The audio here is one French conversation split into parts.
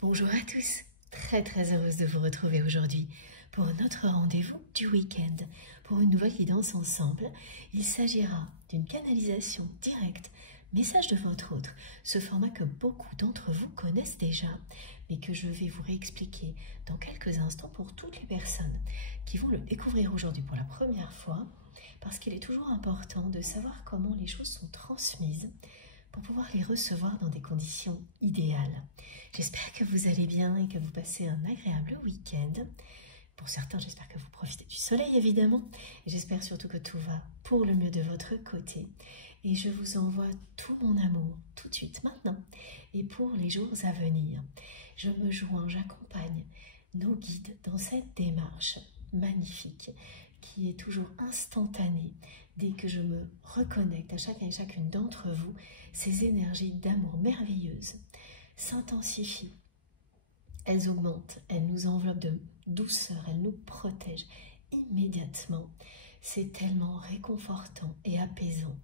Bonjour à tous, très heureuse de vous retrouver aujourd'hui pour notre rendez-vous du week-end. Pour une nouvelle guidance ensemble, il s'agira d'une canalisation directe, message de votre autre, ce format que beaucoup d'entre vous connaissent déjà, mais que je vais vous réexpliquer dans quelques instants pour toutes les personnes qui vont le découvrir aujourd'hui pour la première fois, parce qu'il est toujours important de savoir comment les choses sont transmises pour pouvoir les recevoir dans des conditions idéales. J'espère que vous allez bien et que vous passez un agréable week-end. Pour certains, j'espère que vous profitez du soleil, évidemment. Et j'espère surtout que tout va pour le mieux de votre côté. Et je vous envoie tout mon amour tout de suite, maintenant. Et pour les jours à venir, je me joins, j'accompagne nos guides dans cette démarche magnifique qui est toujours instantanée. Dès que je me reconnecte à chacun et chacune d'entre vous, ces énergies d'amour merveilleuses s'intensifient. Elles augmentent, elles nous enveloppent de douceur, elles nous protègent immédiatement. C'est tellement réconfortant et apaisant.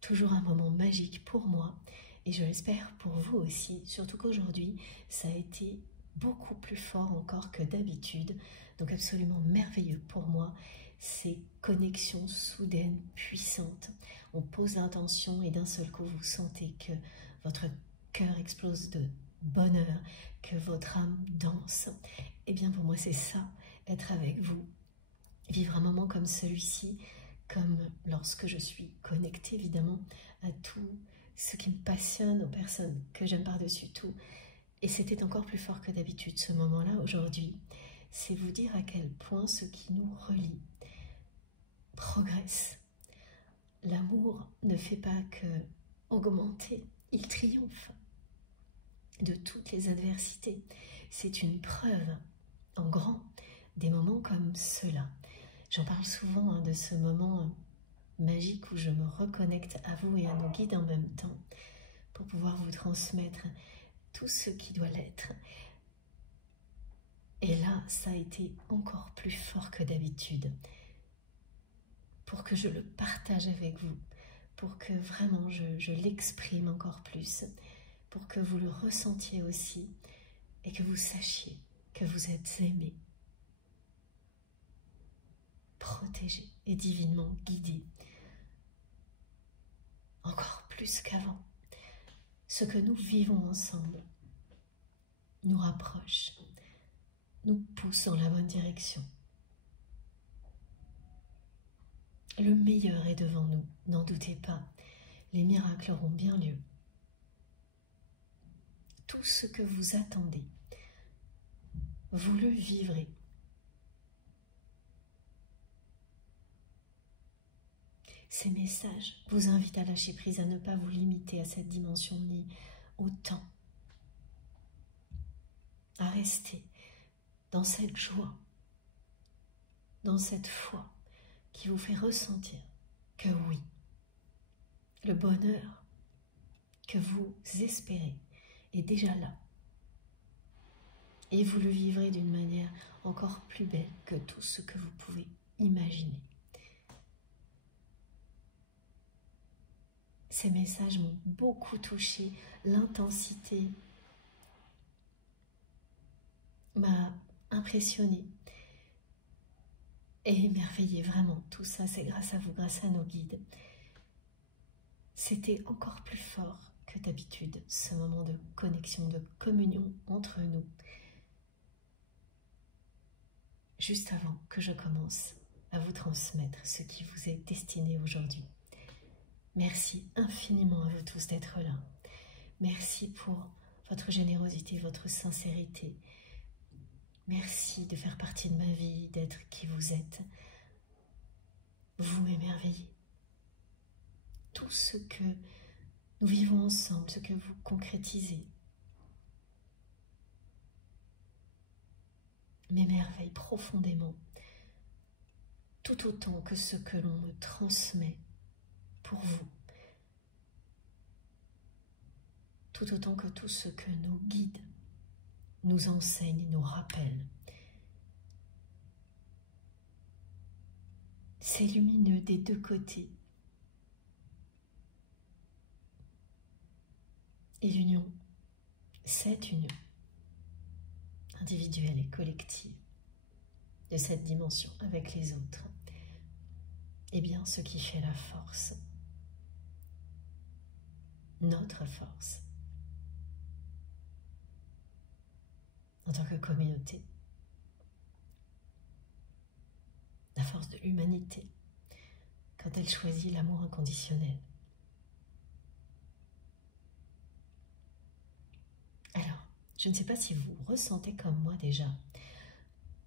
Toujours un moment magique pour moi et je l'espère pour vous aussi, surtout qu'aujourd'hui, ça a été beaucoup plus fort encore que d'habitude. Donc absolument merveilleux pour moi, ces connexions soudaines, puissantes. On pose l'intention et d'un seul coup, vous sentez que votre cœur explose de bonheur, que votre âme danse. Et bien pour moi, c'est ça, être avec vous. Vivre un moment comme celui-ci, comme lorsque je suis connectée évidemment à tout ce qui me passionne, aux personnes que j'aime par-dessus tout. Et c'était encore plus fort que d'habitude ce moment-là aujourd'hui. C'est vous dire à quel point ce qui nous relie progresse. L'amour ne fait pas que augmenter, il triomphe de toutes les adversités. C'est une preuve en grand des moments comme ceux-là. J'en parle souvent de ce moment magique où je me reconnecte à vous et à nos guides en même temps pour pouvoir vous transmettre tout ce qui doit l'être. Et là, ça a été encore plus fort que d'habitude pour que je le partage avec vous, pour que vraiment je l'exprime encore plus, pour que vous le ressentiez aussi et que vous sachiez que vous êtes aimé, protégé et divinement guidé, encore plus qu'avant. Ce que nous vivons ensemble nous rapproche, nous pousse dans la bonne direction. Le meilleur est devant nous, n'en doutez pas. Les miracles auront bien lieu. Tout ce que vous attendez, vous le vivrez. Ces messages vous invitent à lâcher prise, à ne pas vous limiter à cette dimension ni au temps, à rester dans cette joie, dans cette foi qui vous fait ressentir que oui, le bonheur que vous espérez est déjà là. Et vous le vivrez d'une manière encore plus belle que tout ce que vous pouvez imaginer. Ces messages m'ont beaucoup touché, l'intensité m'a impressionnée et émerveillée, vraiment. Tout ça, c'est grâce à vous, grâce à nos guides. C'était encore plus fort que d'habitude, ce moment de connexion, de communion entre nous. Juste avant que je commence à vous transmettre ce qui vous est destiné aujourd'hui. Merci infiniment à vous tous d'être là. Merci pour votre générosité, votre sincérité. Merci de faire partie de ma vie, d'être qui vous êtes. Vous m'émerveillez. Tout ce que nous vivons ensemble, ce que vous concrétisez, m'émerveille profondément, tout autant que ce que l'on me transmet pour vous, tout autant que tout ce que nos guides nous enseignent, nous rappellent. C'est lumineux des deux côtés. Et l'union, cette union, individuelle et collective de cette dimension avec les autres, est bien ce qui fait la force, notre force, en tant que communauté, la force de l'humanité, quand elle choisit l'amour inconditionnel. Alors, je ne sais pas si vous ressentez comme moi déjà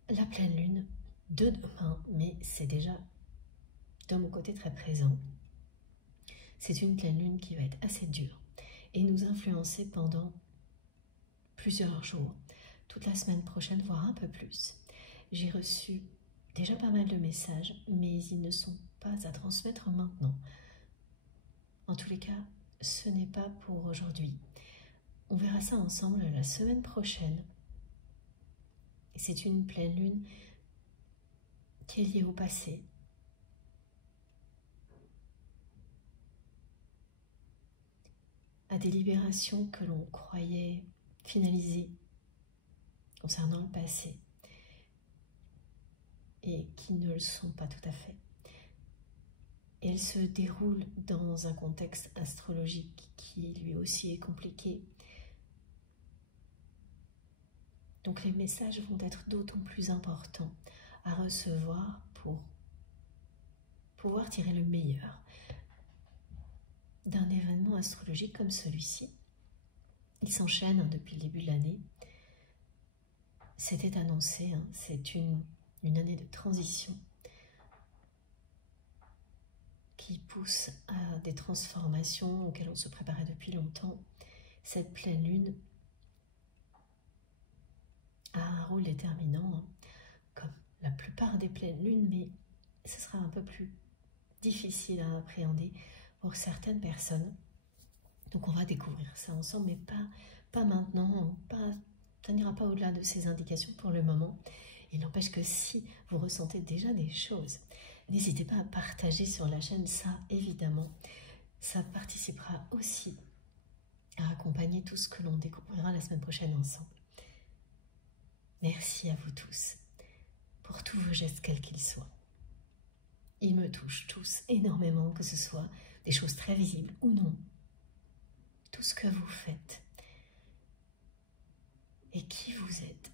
la pleine lune de demain, mais c'est déjà de mon côté très présent. C'est une pleine lune qui va être assez dure et nous influencer pendant plusieurs jours, toute la semaine prochaine, voire un peu plus. J'ai reçu déjà pas mal de messages, mais ils ne sont pas à transmettre maintenant. En tous les cas, ce n'est pas pour aujourd'hui. On verra ça ensemble la semaine prochaine. C'est une pleine lune qui est liée au passé. À des libérations que l'on croyait finalisées concernant le passé et qui ne le sont pas tout à fait. Et elle se déroule dans un contexte astrologique qui lui aussi est compliqué. Donc les messages vont être d'autant plus importants à recevoir pour pouvoir tirer le meilleur d'un événement astrologique comme celui-ci. Il s'enchaîne depuis le début de l'année. C'était annoncé, c'est une année de transition qui pousse à des transformations auxquelles on se préparait depuis longtemps. Cette pleine lune a un rôle déterminant, comme la plupart des pleines lunes, mais ce sera un peu plus difficile à appréhender pour certaines personnes. Donc on va découvrir ça ensemble, mais pas maintenant, ça n'ira pas au-delà de ces indications pour le moment. Il n'empêche que si vous ressentez déjà des choses, n'hésitez pas à partager sur la chaîne, ça évidemment, ça participera aussi à accompagner tout ce que l'on découvrira la semaine prochaine ensemble. Merci à vous tous pour tous vos gestes quels qu'ils soient. Ils me touchent tous énormément, que ce soit des choses très visibles ou non. Tout ce que vous faites et qui vous êtes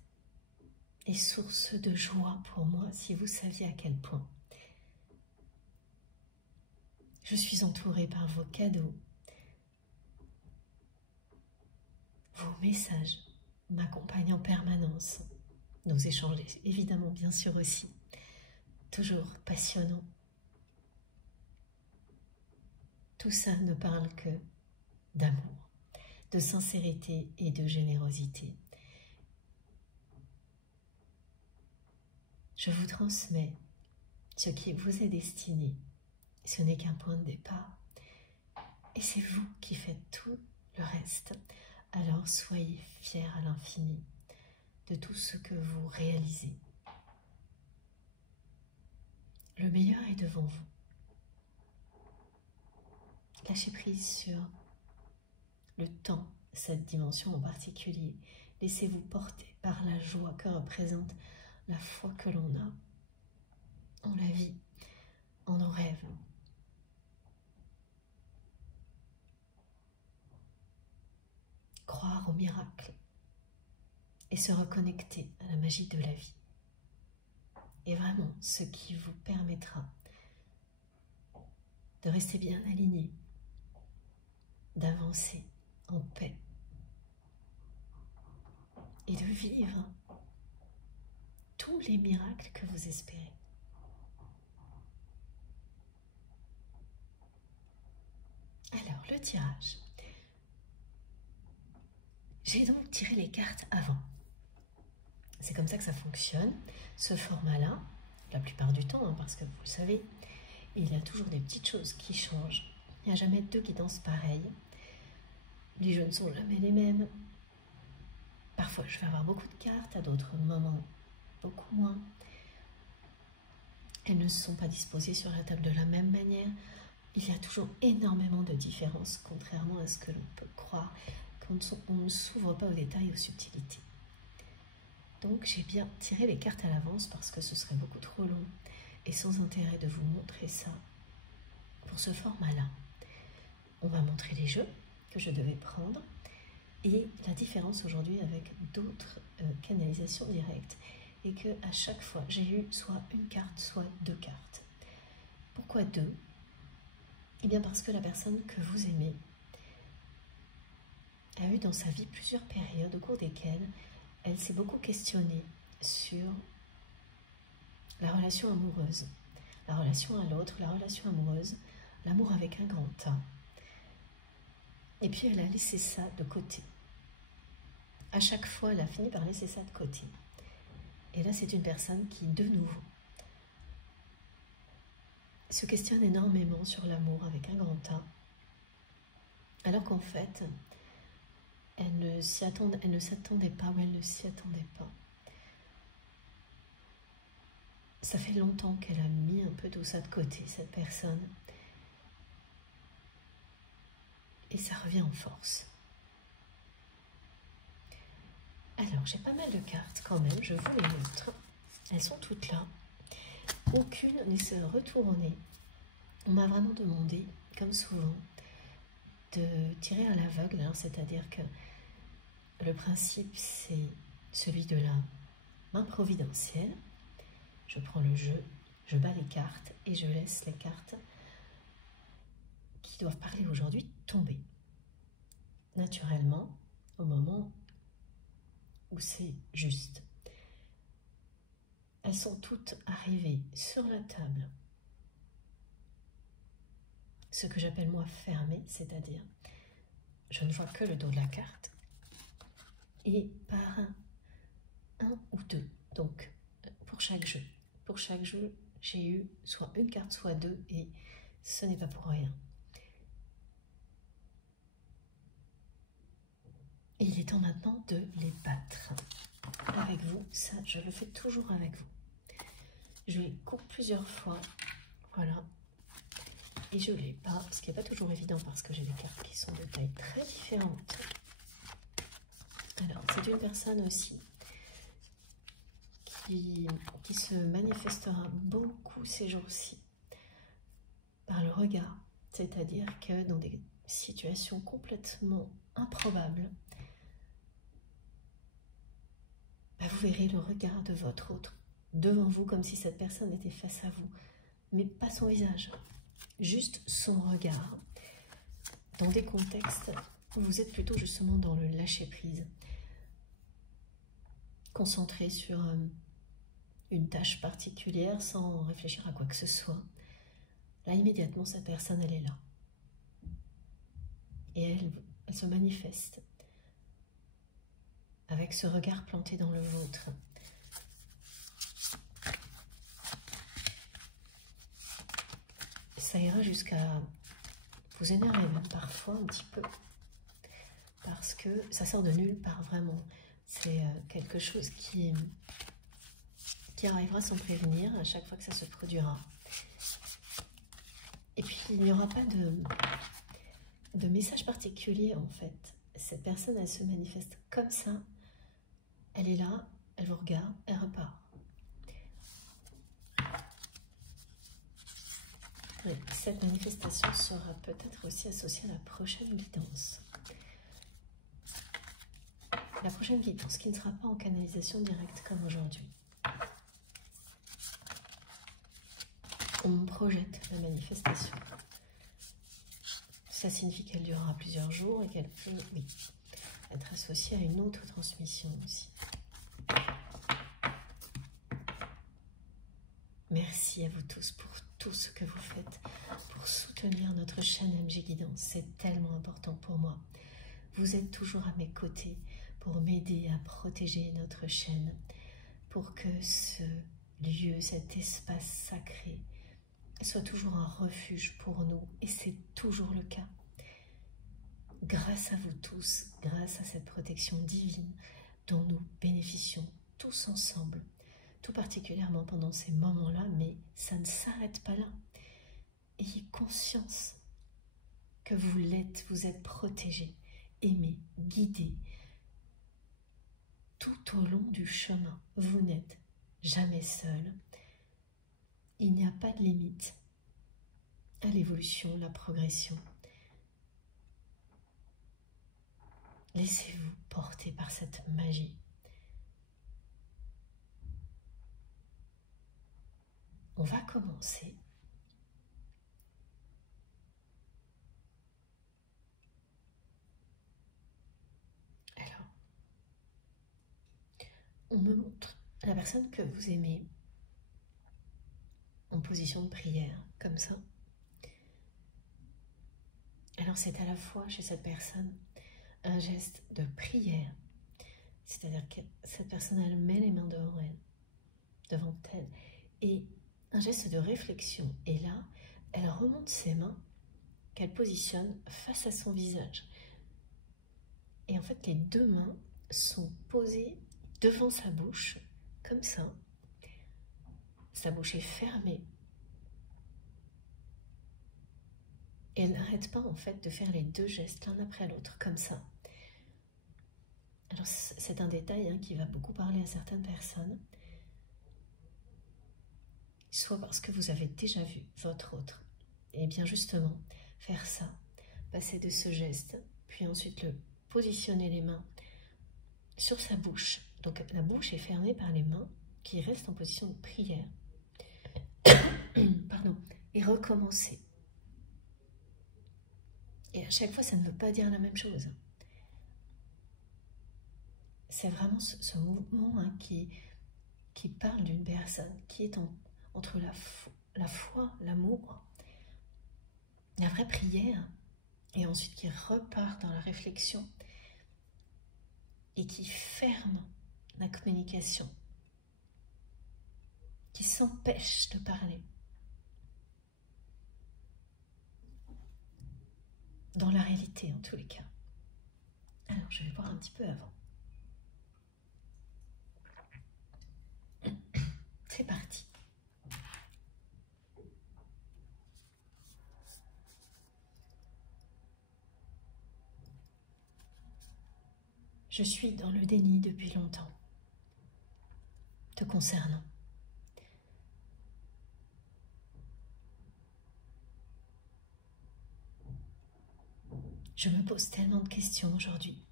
est source de joie pour moi si vous saviez à quel point. Je suis entourée par vos cadeaux, vos messages m'accompagnent en permanence. Nos échanges, évidemment, bien sûr aussi, toujours passionnants. Tout ça ne parle que d'amour, de sincérité et de générosité. Je vous transmets ce qui vous est destiné. Ce n'est qu'un point de départ. Et c'est vous qui faites tout le reste. Alors soyez fiers à l'infini de tout ce que vous réalisez. Le meilleur est devant vous. Lâchez prise sur le temps, cette dimension en particulier. Laissez-vous porter par la joie que représente la foi que l'on a en la vie, en nos rêves. Croire au miracle et se reconnecter à la magie de la vie est vraiment ce qui vous permettra de rester bien aligné, d'avancer en paix et de vivre tous les miracles que vous espérez. Alors, le tirage. J'ai donc tiré les cartes avant. C'est comme ça que ça fonctionne, ce format-là, la plupart du temps, parce que vous le savez, il y a toujours des petites choses qui changent. Il n'y a jamais deux guidances pareilles. Les jeux ne sont jamais les mêmes. Parfois, je vais avoir beaucoup de cartes, à d'autres moments, beaucoup moins. Elles ne sont pas disposées sur la table de la même manière. Il y a toujours énormément de différences, contrairement à ce que l'on peut croire, quand on ne s'ouvre pas aux détails, aux subtilités. Donc j'ai bien tiré les cartes à l'avance parce que ce serait beaucoup trop long et sans intérêt de vous montrer ça pour ce format-là. On va montrer les jeux que je devais prendre et la différence aujourd'hui avec d'autres canalisations directes et que à chaque fois j'ai eu soit une carte, soit 2 cartes. Pourquoi 2? Eh bien parce que la personne que vous aimez a eu dans sa vie plusieurs périodes au cours desquelles elle s'est beaucoup questionnée sur la relation amoureuse, la relation à l'autre, la relation amoureuse, l'amour avec un grand A. Et puis elle a laissé ça de côté. À chaque fois, elle a fini par laisser ça de côté. Et là, c'est une personne qui, de nouveau, se questionne énormément sur l'amour avec un grand A, alors qu'en fait, elle ne s'attendait pas ou elle ne s'y attendait pas. Ça fait longtemps qu'elle a mis un peu tout ça de côté, cette personne. Et ça revient en force. Alors, j'ai pas mal de cartes quand même, je vous les montre. Elles sont toutes là. Aucune ne s'est retournée. On m'a vraiment demandé, comme souvent, de tirer à l'aveugle. Alors, c'est-à-dire que le principe, c'est celui de la main providentielle. Je prends le jeu, je bats les cartes et je laisse les cartes qui doivent parler aujourd'hui tomber. Naturellement, au moment où c'est juste. Elles sont toutes arrivées sur la table. Ce que j'appelle moi fermé, c'est-à-dire je ne vois que le dos de la carte et par un ou deux. Donc pour chaque jeu. Pour chaque jeu, j'ai eu soit une carte, soit 2 et ce n'est pas pour rien. Et il est temps maintenant de les battre. Avec vous, ça je le fais toujours avec vous. Je les coupe plusieurs fois, voilà. Et je les bats, ce qui n'est pas toujours évident parce que j'ai des cartes qui sont de tailles très différentes. Alors, c'est une personne aussi qui se manifestera beaucoup ces jours-ci par le regard. C'est-à-dire que dans des situations complètement improbables, bah, vous verrez le regard de votre autre devant vous comme si cette personne était face à vous, mais pas son visage. Juste son regard, dans des contextes où vous êtes plutôt justement dans le lâcher-prise, concentré sur une tâche particulière sans réfléchir à quoi que ce soit. Là, immédiatement, cette personne, elle est là. Et elle se manifeste avec ce regard planté dans le vôtre. Ça ira jusqu'à vous énerver même parfois un petit peu, parce que ça sort de nulle part vraiment. C'est quelque chose qui arrivera sans prévenir à chaque fois que ça se produira. Et puis il n'y aura pas de message particulier en fait. Cette personne, elle se manifeste comme ça. Elle est là, elle vous regarde, elle repart. Oui, cette manifestation sera peut-être aussi associée à la prochaine guidance. La prochaine guidance qui ne sera pas en canalisation directe comme aujourd'hui. On projette la manifestation. Ça signifie qu'elle durera plusieurs jours et qu'elle peut, oui, être associée à une autre transmission aussi. Merci à vous tous pour tout ce que vous faites pour soutenir notre chaîne MG Guidance. C'est tellement important pour moi. Vous êtes toujours à mes côtés pour m'aider à protéger notre chaîne, pour que ce lieu, cet espace sacré, soit toujours un refuge pour nous. Et c'est toujours le cas. Grâce à vous tous, grâce à cette protection divine dont nous bénéficions tous ensemble, tout particulièrement pendant ces moments-là, mais ça ne s'arrête pas là. Ayez conscience que vous l'êtes, vous êtes protégés, aimés, guidés, tout au long du chemin. Vous n'êtes jamais seul. Il n'y a pas de limite à l'évolution, la progression. Laissez-vous porter par cette magie. On va commencer. Alors, on me montre la personne que vous aimez en position de prière, comme ça. Alors c'est à la fois chez cette personne un geste de prière, c'est-à-dire que cette personne, elle met les mains devant elle, et un geste de réflexion. Et là, elle remonte ses mains qu'elle positionne face à son visage. Et en fait, les deux mains sont posées devant sa bouche, comme ça. Sa bouche est fermée. Et elle n'arrête pas en fait de faire les deux gestes l'un après l'autre, comme ça. Alors c'est un détail qui va beaucoup parler à certaines personnes, soit parce que vous avez déjà vu votre autre, et bien justement, faire ça, passer de ce geste, puis ensuite le positionner les mains sur sa bouche. Donc la bouche est fermée par les mains qui restent en position de prière. Pardon. Et recommencer. Et à chaque fois, ça ne veut pas dire la même chose. C'est vraiment ce mouvement qui parle d'une personne qui est entre la foi, l'amour, la vraie prière, et ensuite qui repart dans la réflexion et qui ferme la communication, qui s'empêche de parler. Dans la réalité, en tous les cas. Alors, je vais boire un petit peu avant. C'est parti. Je suis dans le déni depuis longtemps, te concernant. Je me pose tellement de questions aujourd'hui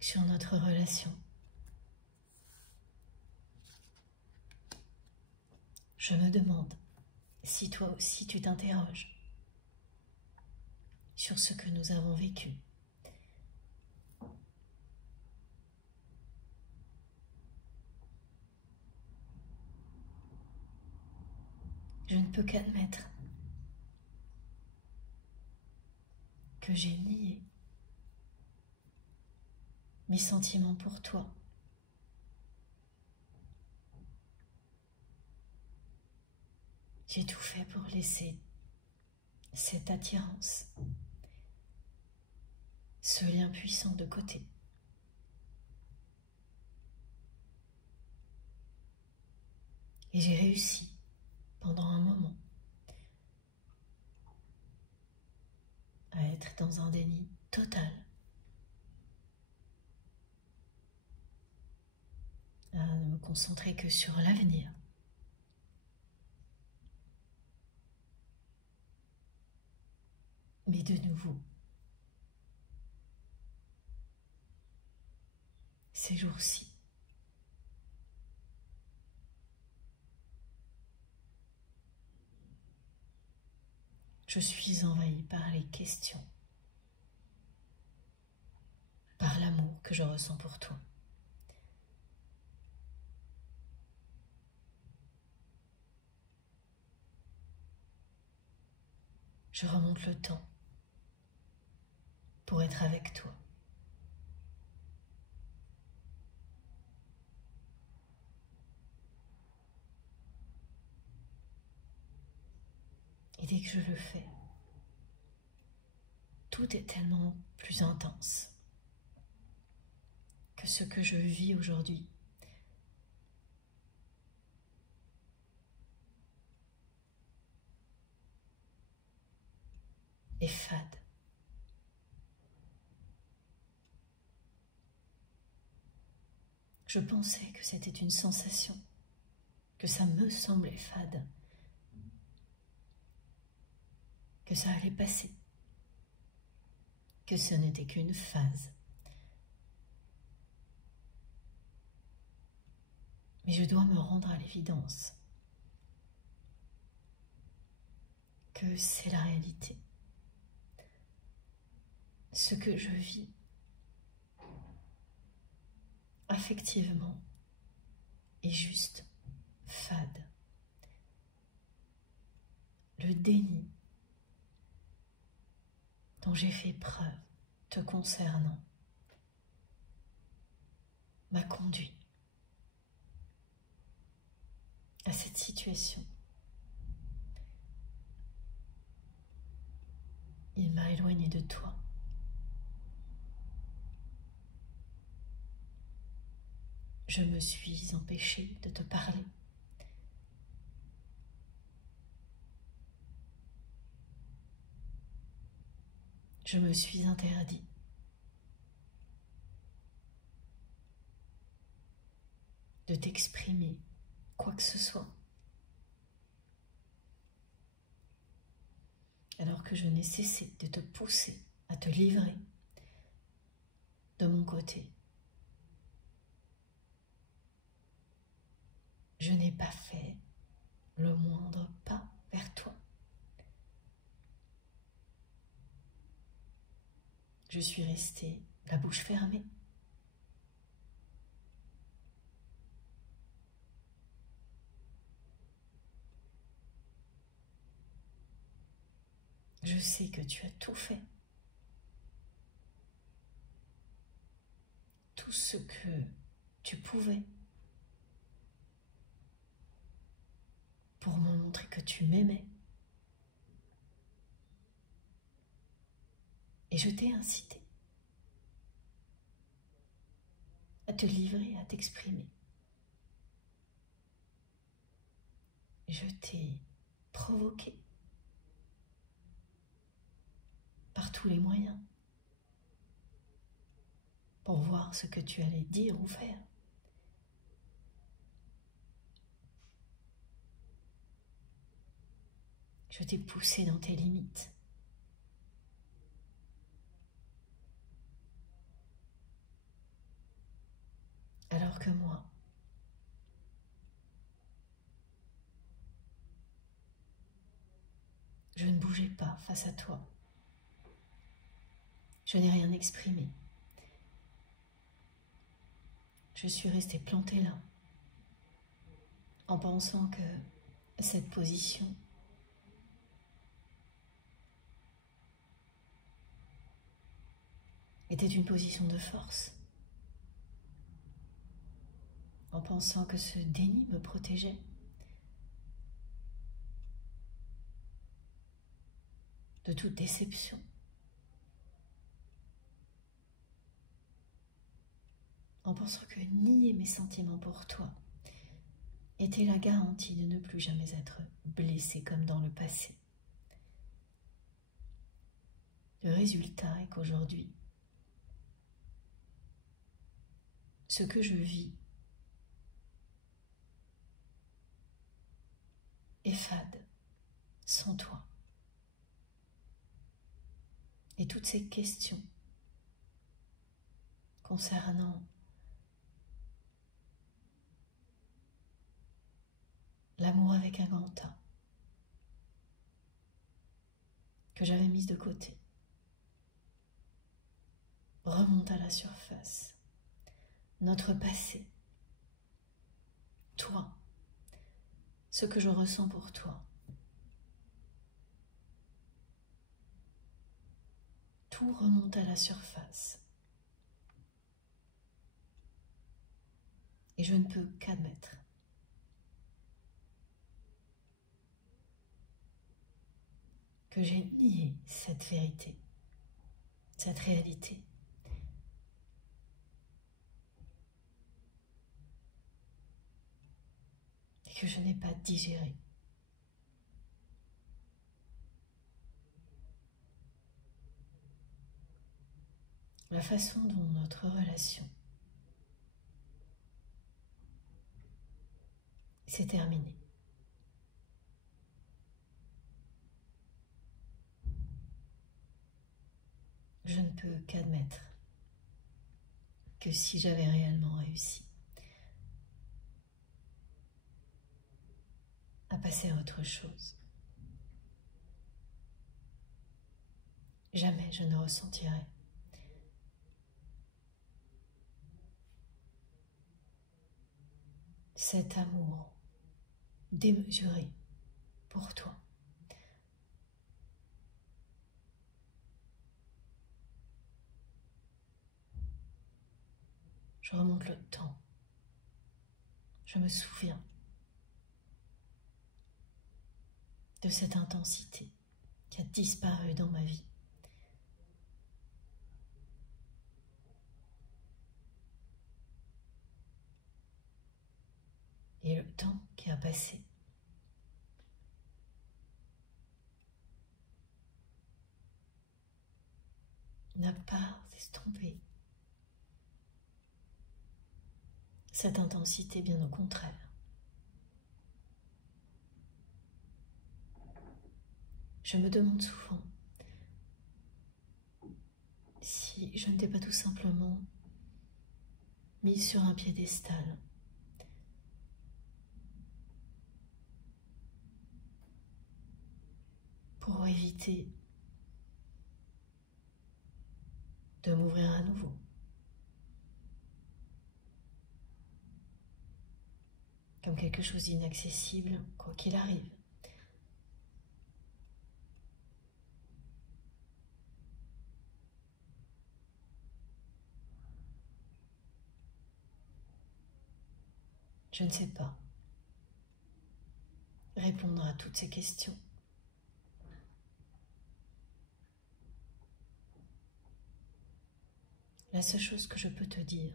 sur notre relation. Je me demande si toi aussi tu t'interroges sur ce que nous avons vécu. Je ne peux qu'admettre que j'ai nié mes sentiments pour toi. J'ai tout fait pour laisser cette attirance, ce lien puissant de côté. Et j'ai réussi pendant un moment à être dans un déni total, à ne me concentrer que sur l'avenir. Mais de nouveau, ces jours-ci, je suis envahie par les questions, par l'amour que je ressens pour toi. Je remonte le temps pour être avec toi. Et dès que je le fais, tout est tellement plus intense que ce que je vis aujourd'hui. Est fade. Je pensais que c'était une sensation, que ça me semblait fade, que ça allait passer, que ce n'était qu'une phase. Mais je dois me rendre à l'évidence que c'est la réalité. Ce que je vis, affectivement, est juste fade. Le déni dont j'ai fait preuve te concernant m'a conduit à cette situation. Il m'a éloigné de toi. Je me suis empêchée de te parler. Je me suis interdit de t'exprimer quoi que ce soit, alors que je n'ai cessé de te pousser à te livrer de mon côté. Je n'ai pas fait le moindre pas vers toi. Je suis restée la bouche fermée. Je sais que tu as tout fait. Tout ce que tu pouvais pour me montrer que tu m'aimais. Et je t'ai incité à te livrer, à t'exprimer. Je t'ai provoqué par tous les moyens pour voir ce que tu allais dire ou faire. Je t'ai poussé dans tes limites. Alors que moi, je ne bougeais pas face à toi. Je n'ai rien exprimé. Je suis restée plantée là, en pensant que cette position était une position de force, en pensant que ce déni me protégeait. De toute déception. En pensant que nier mes sentiments pour toi était la garantie de ne plus jamais être blessé comme dans le passé. Le résultat est qu'aujourd'hui, ce que je vis est fade sans toi. Et toutes ces questions concernant l'amour avec un grand A, que j'avais mise de côté, remonte à la surface. Notre passé, toi, ce que je ressens pour toi, tout remonte à la surface. Et je ne peux qu'admettre que j'ai nié cette vérité, cette réalité. Et que je n'ai pas digéré. La façon dont notre relation c'est terminé. Je ne peux qu'admettre que si j'avais réellement réussi à passer à autre chose, jamais je ne ressentirais cet amour démesuré pour toi. Je remonte le temps. Je me souviens de cette intensité qui a disparu dans ma vie. Et le temps qui a passé. N'a pas estompé cette intensité, bien au contraire. Je me demande souvent si je ne t'ai pas tout simplement mis sur un piédestal pour éviter de m'ouvrir à nouveau. Comme quelque chose d'inaccessible, quoi qu'il arrive. Je ne sais pas répondre à toutes ces questions. La seule chose que je peux te dire,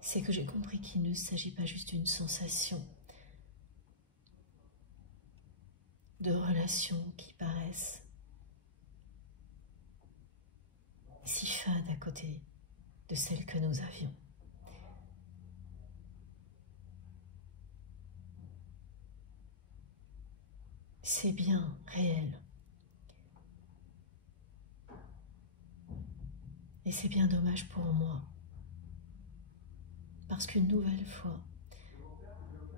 c'est que j'ai compris qu'il ne s'agit pas juste d'une sensation de relations qui paraissent si fades à côté de celles que nous avions. C'est bien réel. Et c'est bien dommage pour moi. Parce qu'une nouvelle fois,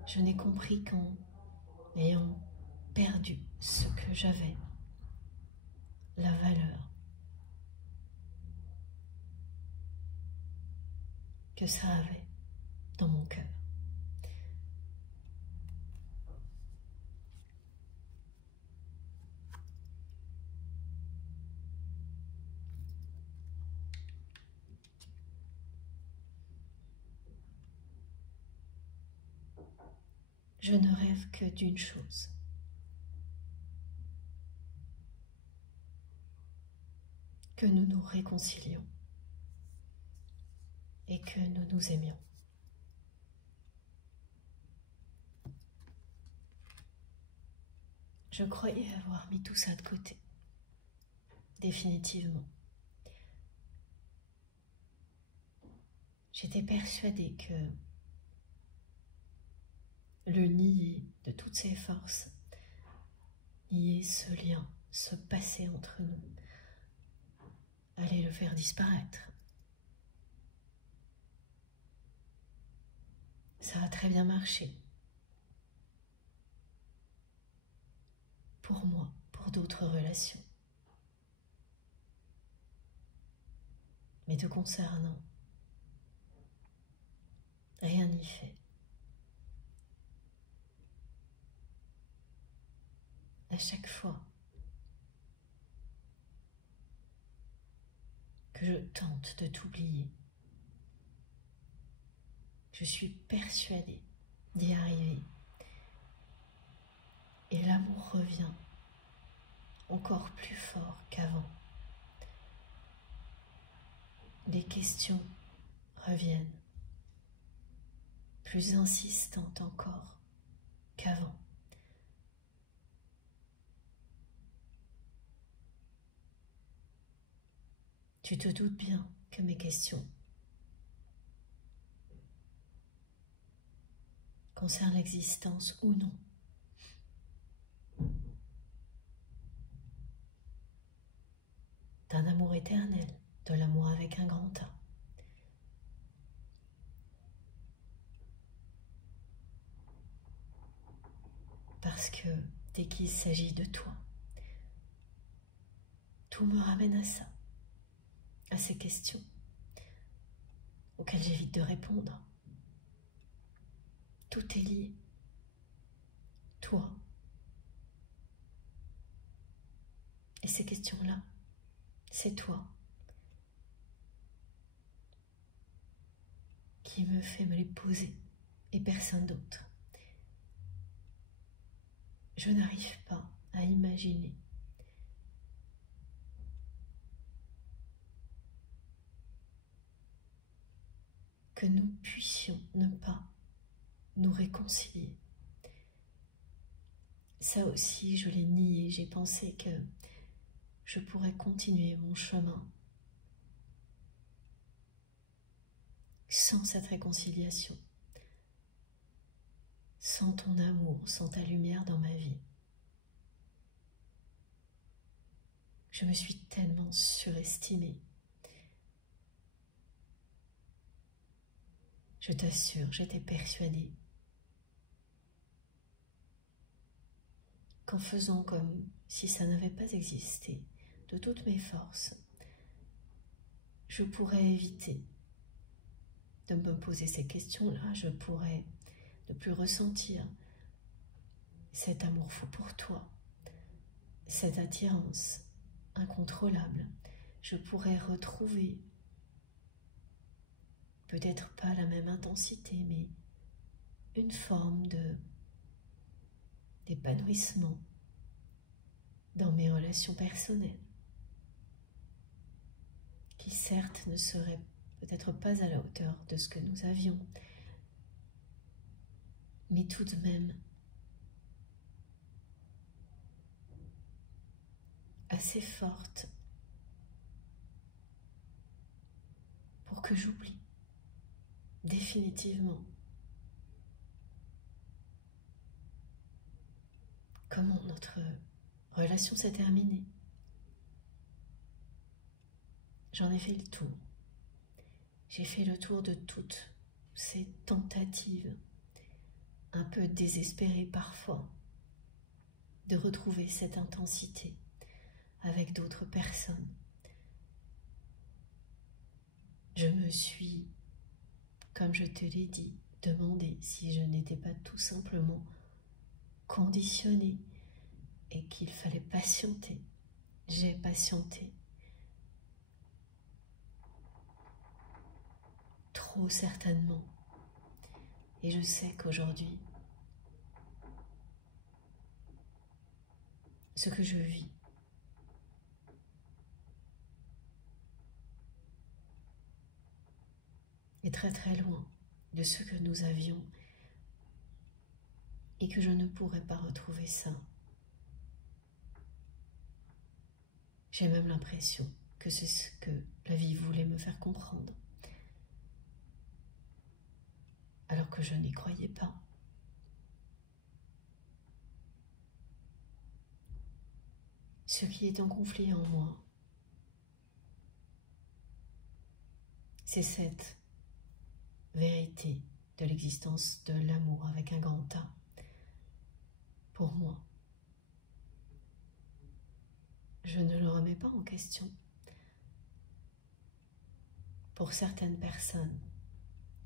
je n'ai compris qu'en ayant perdu ce que j'avais, la valeur que ça avait dans mon cœur. Je ne rêve que d'une chose. Que nous nous réconcilions et que nous nous aimions. Je croyais avoir mis tout ça de côté, définitivement. J'étais persuadée que le nier de toutes ses forces, nier ce lien, ce passé entre nous, allait le faire disparaître. Ça a très bien marché. Pour moi, pour d'autres relations. Mais te concernant, rien n'y fait. À chaque fois que je tente de t'oublier, je suis persuadée d'y arriver. Et l'amour revient encore plus fort qu'avant. Les questions reviennent plus insistantes encore qu'avant. Tu te doutes bien que mes questions concerne l'existence ou non d'un amour éternel, de l'amour avec un grand A. Parce que dès qu'il s'agit de toi, tout me ramène à ça, à ces questions auxquelles j'évite de répondre. Tout est lié. Toi. Et ces questions-là, c'est toi qui me fait me les poser et personne d'autre. Je n'arrive pas à imaginer que nous puissions ne pas nous réconcilier. Ça aussi, je l'ai nié. J'ai pensé que je pourrais continuer mon chemin sans cette réconciliation, sans ton amour, sans ta lumière dans ma vie. Je me suis tellement surestimée. Je t'assure, j'étais persuadée qu'en faisant comme si ça n'avait pas existé, de toutes mes forces, je pourrais éviter de me poser ces questions-là, je pourrais ne plus ressentir cet amour fou pour toi, cette attirance incontrôlable. Je pourrais retrouver, peut-être pas la même intensité, mais une forme d'épanouissement dans mes relations personnelles, qui certes ne seraient peut-être pas à la hauteur de ce que nous avions, mais tout de même assez forte pour que j'oublie définitivement comment notre relation s'est terminée. J'en ai fait le tour. J'ai fait le tour de toutes ces tentatives, un peu désespérées parfois, de retrouver cette intensité avec d'autres personnes. Je me suis, comme je te l'ai dit, demandé si je n'étais pas tout simplement conditionnée et qu'il fallait patienter. J'ai patienté. Trop certainement. Et je sais qu'aujourd'hui, ce que je vis est très très loin de ce que nous avions et que je ne pourrais pas retrouver ça. J'ai même l'impression que c'est ce que la vie voulait me faire comprendre, alors que je n'y croyais pas. Ce qui est en conflit en moi, c'est cette vérité de l'existence de l'amour avec un grand A. Pour moi, je ne le remets pas en question. Pour certaines personnes,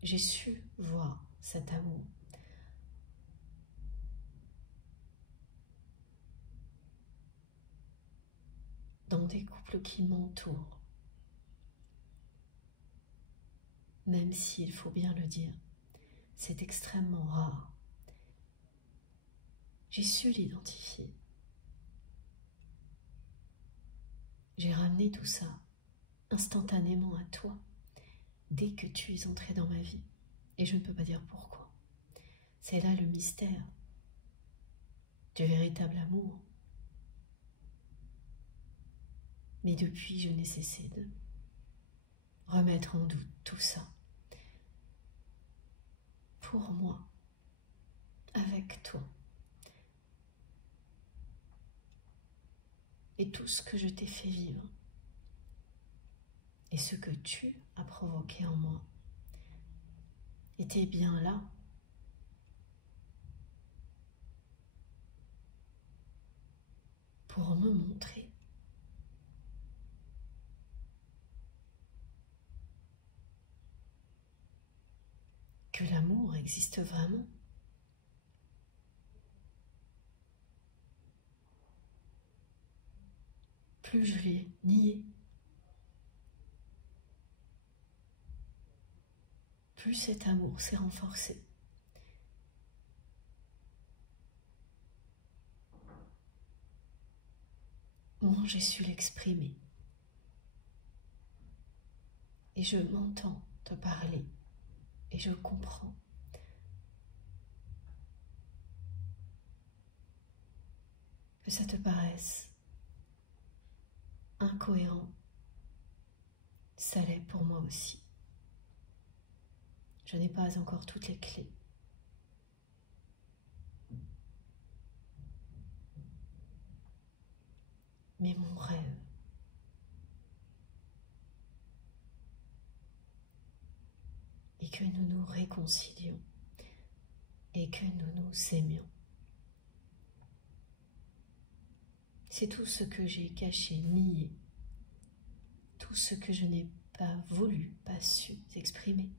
j'ai su voir cet amour. Dans des couples qui m'entourent, même s'il faut bien le dire, c'est extrêmement rare. J'ai su l'identifier. J'ai ramené tout ça instantanément à toi, dès que tu es entré dans ma vie. Et je ne peux pas dire pourquoi. C'est là le mystère du véritable amour. Mais depuis, je n'ai cessé de remettre en doute tout ça. Pour moi, avec toi. Et tout ce que je t'ai fait vivre, et ce que tu as provoqué en moi, était bien là. Pour me montrer que l'amour existe vraiment. Plus je l'ai nié, plus cet amour s'est renforcé. Moins j'ai su l'exprimer. Et je m'entends te parler et je comprends que ça te paraisse incohérent. Ça l'est pour moi aussi. Je n'ai pas encore toutes les clés. Mais mon rêve est que nous nous réconcilions et que nous nous aimions. C'est tout ce que j'ai caché, nié, tout ce que je n'ai pas voulu, pas su exprimer,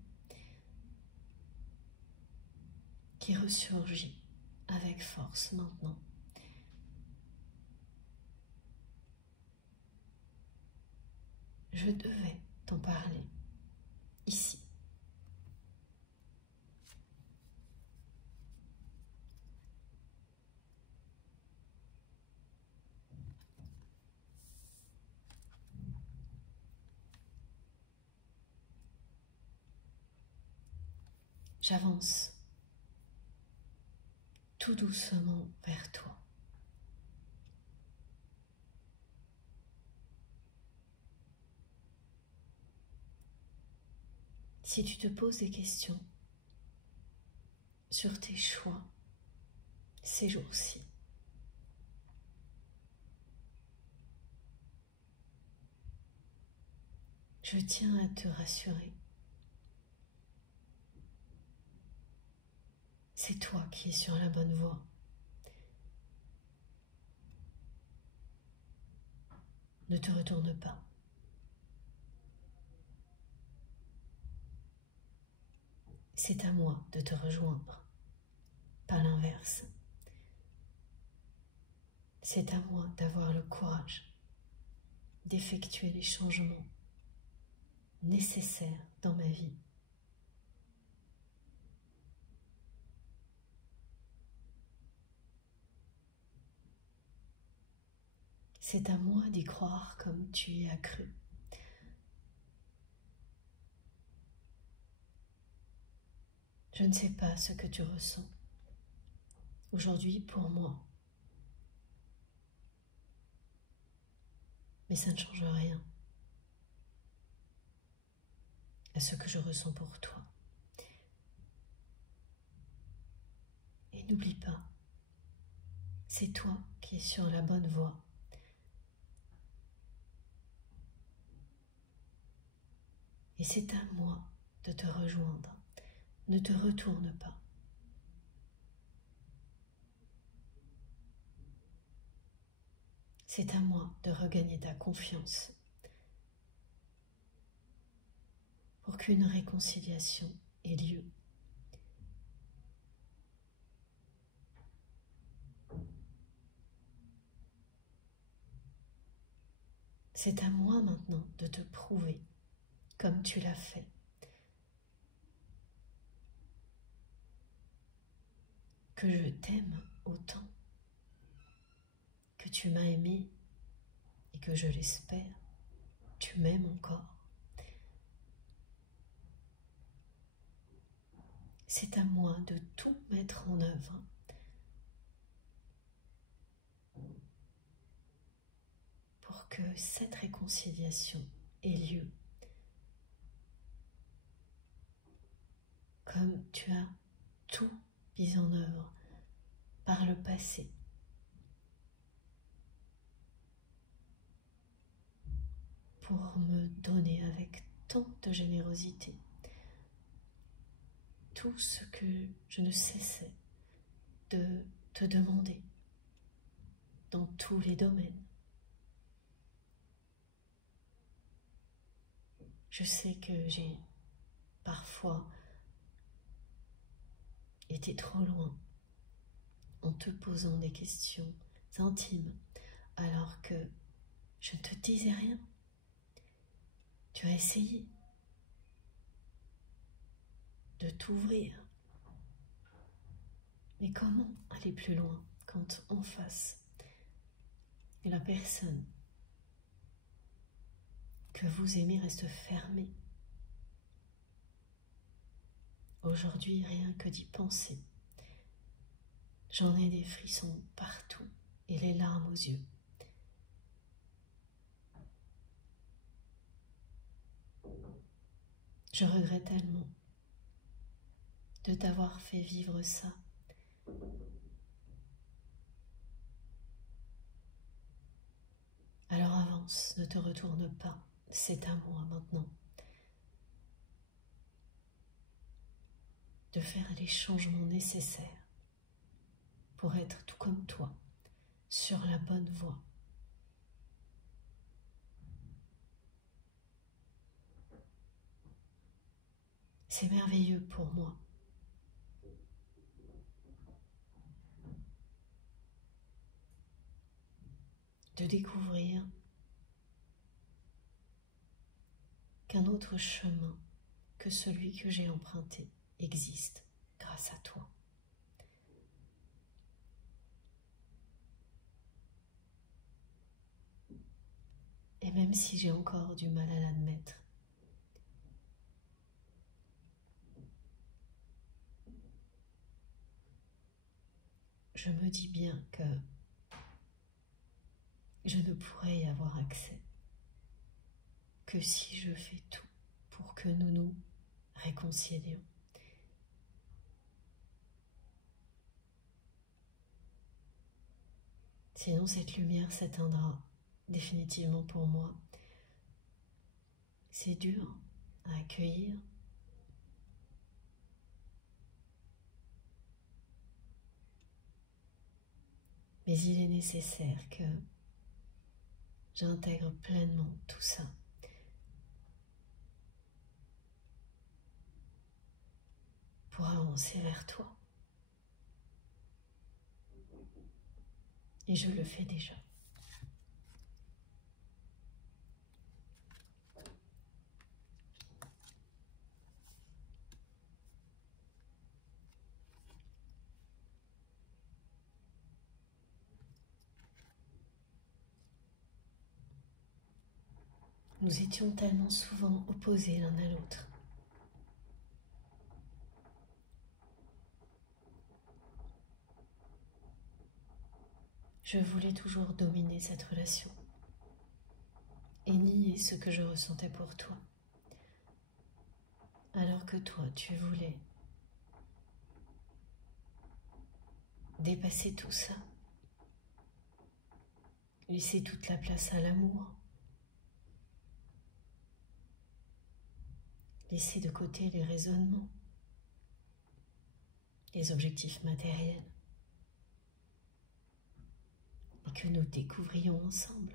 qui ressurgit avec force maintenant. Je devais t'en parler, ici. J'avance tout doucement vers toi. Si tu te poses des questions sur tes choix ces jours-ci, je tiens à te rassurer. C'est toi qui es sur la bonne voie. Ne te retourne pas. C'est à moi de te rejoindre, pas l'inverse. C'est à moi d'avoir le courage d'effectuer les changements nécessaires dans ma vie. C'est à moi d'y croire comme tu y as cru. Je ne sais pas ce que tu ressens aujourd'hui pour moi, mais ça ne change rien à ce que je ressens pour toi. Et n'oublie pas, c'est toi qui es sur la bonne voie. Et c'est à moi de te rejoindre. Ne te retourne pas. C'est à moi de regagner ta confiance pour qu'une réconciliation ait lieu. C'est à moi maintenant de te prouver, comme tu l'as fait, que je t'aime autant, que tu m'as aimé et que je l'espère, tu m'aimes encore. C'est à moi de tout mettre en œuvre pour que cette réconciliation ait lieu. Comme tu as tout mis en œuvre par le passé. Pour me donner avec tant de générosité tout ce que je ne cessais de te demander dans tous les domaines. Je sais que j'ai parfois été trop loin en te posant des questions intimes alors que je ne te disais rien. Tu as essayé de t'ouvrir. Mais comment aller plus loin quand en face, la personne que vous aimez reste fermée? Aujourd'hui, rien que d'y penser, j'en ai des frissons partout et les larmes aux yeux. Je regrette tellement de t'avoir fait vivre ça. Alors avance, ne te retourne pas, c'est à moi maintenant de faire les changements nécessaires pour être tout comme toi, sur la bonne voie. C'est merveilleux pour moi de découvrir qu'un autre chemin que celui que j'ai emprunté existe grâce à toi. Et même si j'ai encore du mal à l'admettre, je me dis bien que je ne pourrais y avoir accès que si je fais tout pour que nous nous réconcilions. Sinon, cette lumière s'éteindra définitivement pour moi. C'est dur à accueillir. Mais il est nécessaire que j'intègre pleinement tout ça. Pour avancer vers toi. Et je le fais déjà. Nous étions tellement souvent opposés l'un à l'autre. Je voulais toujours dominer cette relation et nier ce que je ressentais pour toi. Alors que toi, tu voulais dépasser tout ça, laisser toute la place à l'amour, laisser de côté les raisonnements, les objectifs matériels, et que nous découvrions ensemble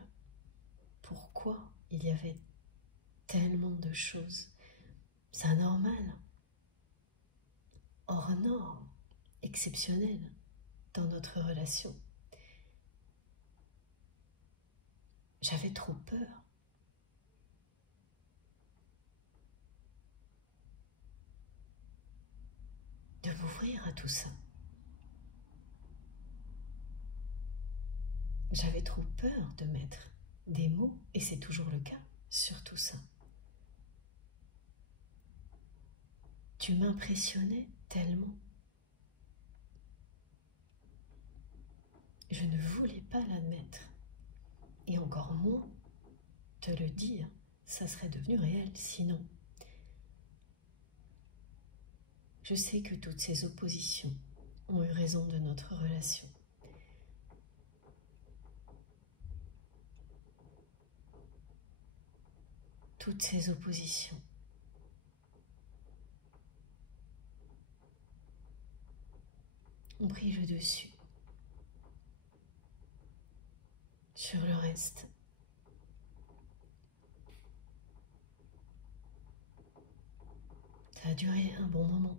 pourquoi il y avait tellement de choses anormales, hors normes, exceptionnelles dans notre relation. J'avais trop peur. De m'ouvrir à tout ça. J'avais trop peur de mettre des mots, et c'est toujours le cas, sur tout ça. Tu m'impressionnais tellement. Je ne voulais pas l'admettre, et encore moins te le dire, ça serait devenu réel sinon. Je sais que toutes ces oppositions ont eu raison de notre relation. Toutes ces oppositions ont pris le dessus sur le reste. Ça a duré un bon moment.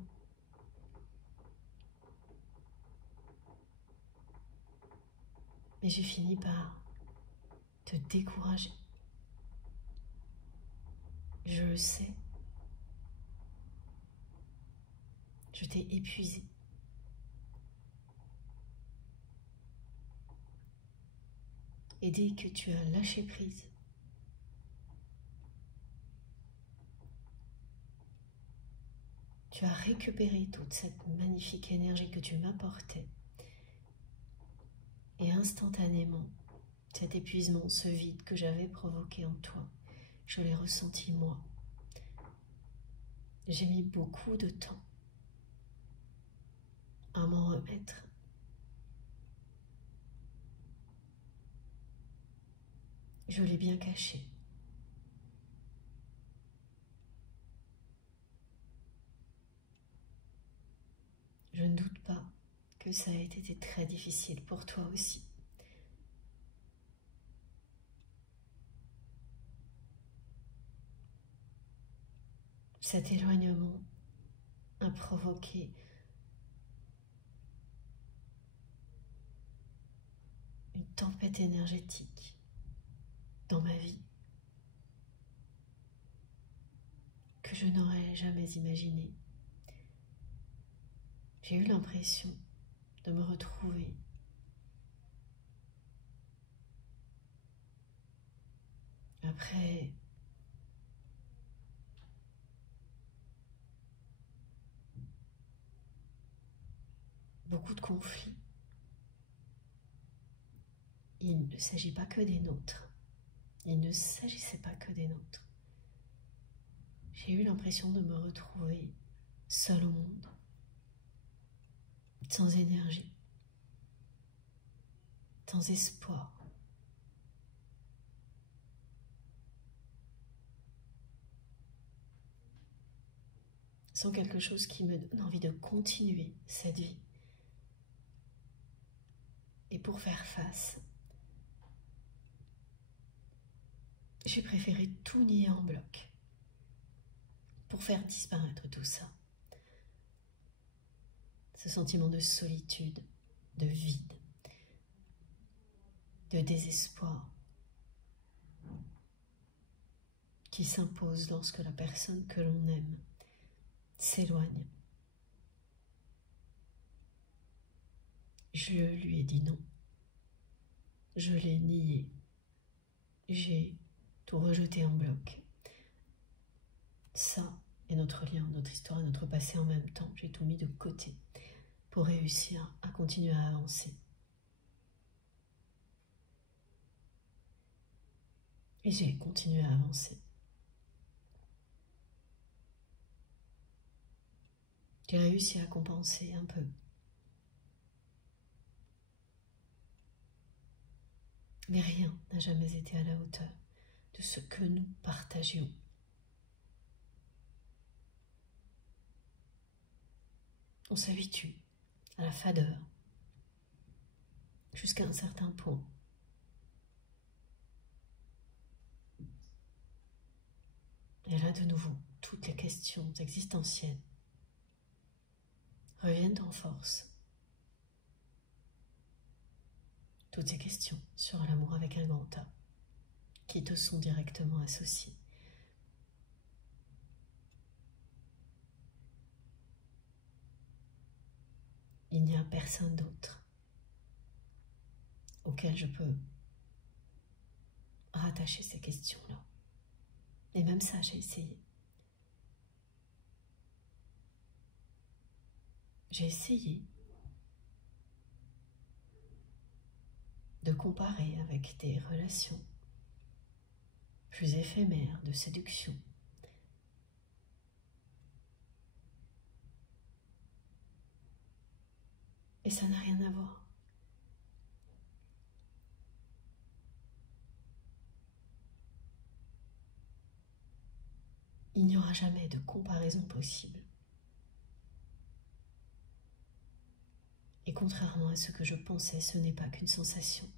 Mais j'ai fini par te décourager. Je le sais. Je t'ai épuisé. Et dès que tu as lâché prise, tu as récupéré toute cette magnifique énergie que tu m'apportais. Et instantanément, cet épuisement, ce vide que j'avais provoqué en toi, je l'ai ressenti moi. J'ai mis beaucoup de temps à m'en remettre. Je l'ai bien caché. Je ne doute pas que ça a été très difficile pour toi aussi. Cet éloignement a provoqué une tempête énergétique dans ma vie que je n'aurais jamais imaginée. J'ai eu l'impression de me retrouver après beaucoup de conflits. Il ne s'agit pas que des nôtres. Il ne s'agissait pas que des nôtres. J'ai eu l'impression de me retrouver seule au monde, sans énergie, sans espoir. Sans quelque chose qui me donne envie de continuer cette vie. Et pour faire face, j'ai préféré tout nier en bloc pour faire disparaître tout ça. Ce sentiment de solitude, de vide, de désespoir qui s'impose lorsque la personne que l'on aime s'éloigne. Je lui ai dit non. Je l'ai nié. J'ai tout rejeté en bloc. Ça et notre lien, notre histoire et notre passé en même temps. J'ai tout mis de côté pour réussir à continuer à avancer. Et j'ai continué à avancer. J'ai réussi à compenser un peu. Mais rien n'a jamais été à la hauteur de ce que nous partagions. On s'habitue à la fadeur jusqu'à un certain point. Et là, de nouveau, toutes les questions existentielles reviennent en force. Toutes ces questions sur l'amour avec un grand A qui te sont directement associées. Il n'y a personne d'autre auquel je peux rattacher ces questions-là. Et même ça, j'ai essayé. J'ai essayé de comparer avec des relations plus éphémères de séduction. Et ça n'a rien à voir. Il n'y aura jamais de comparaison possible. Et contrairement à ce que je pensais, ce n'est pas qu'une sensation.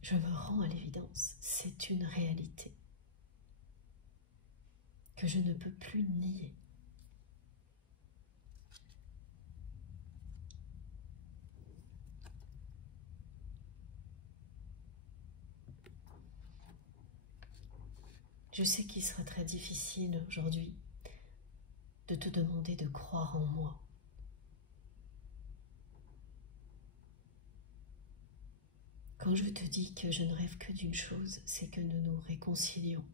Je me rends à l'évidence, c'est une réalité que je ne peux plus nier. Je sais qu'il sera très difficile aujourd'hui de te demander de croire en moi. Quand je te dis que je ne rêve que d'une chose, c'est que nous nous réconcilions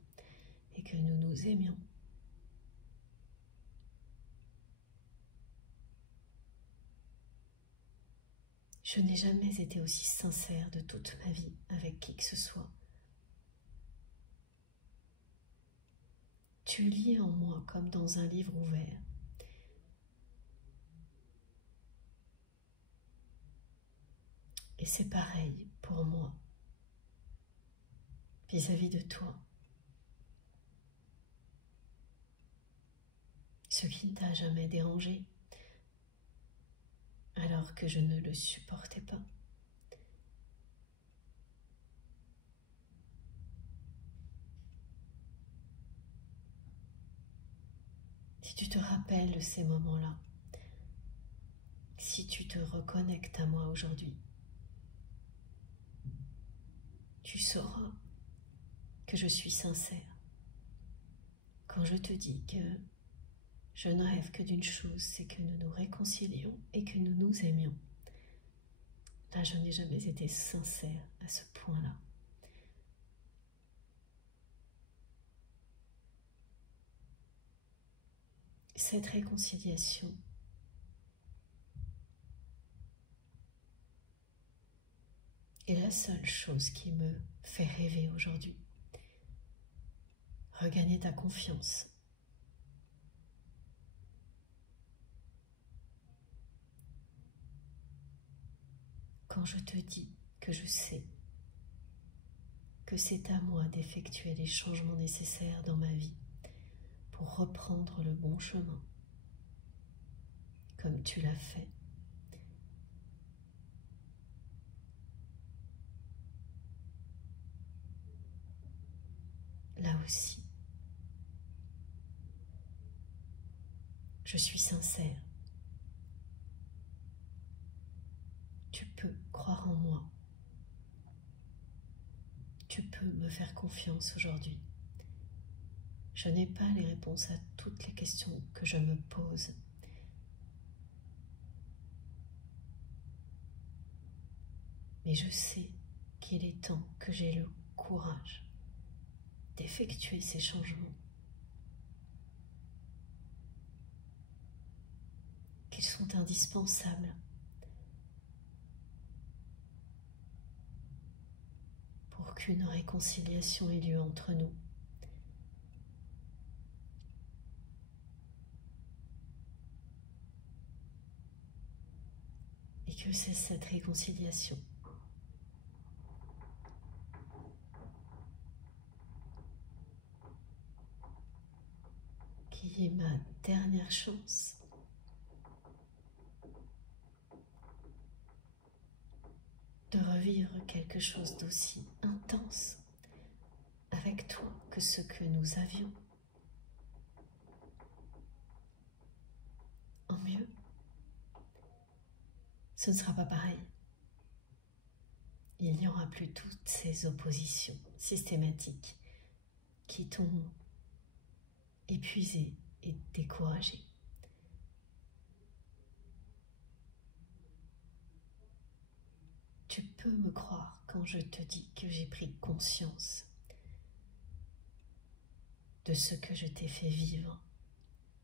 et que nous nous aimions. Je n'ai jamais été aussi sincère de toute ma vie avec qui que ce soit. Tu lis en moi comme dans un livre ouvert. Et c'est pareil pour moi, vis-à-vis de toi. Ce qui ne t'a jamais dérangé, alors que je ne le supportais pas. Si tu te rappelles de ces moments-là, si tu te reconnectes à moi aujourd'hui, tu sauras que je suis sincère quand je te dis que je ne rêve que d'une chose, c'est que nous nous réconcilions et que nous nous aimions. Là, je n'ai jamais été sincère à ce point-là. Cette réconciliation est la seule chose qui me fait rêver aujourd'hui. Regagner ta confiance. Quand je te dis que je sais que c'est à moi d'effectuer les changements nécessaires dans ma vie pour reprendre le bon chemin, comme tu l'as fait. Là aussi, je suis sincère. Tu peux croire en moi. Tu peux me faire confiance aujourd'hui. Je n'ai pas les réponses à toutes les questions que je me pose. Mais je sais qu'il est temps que j'ai le courage d'effectuer ces changements. Qu'ils sont indispensables pour qu'une réconciliation ait lieu entre nous. Et que c'est cette réconciliation qui est ma dernière chance de revivre quelque chose d'aussi intense avec toi que ce que nous avions. En mieux, ce ne sera pas pareil. Il n'y aura plus toutes ces oppositions systématiques qui t'ont épuisé et découragé. Tu peux me croire quand je te dis que j'ai pris conscience de ce que je t'ai fait vivre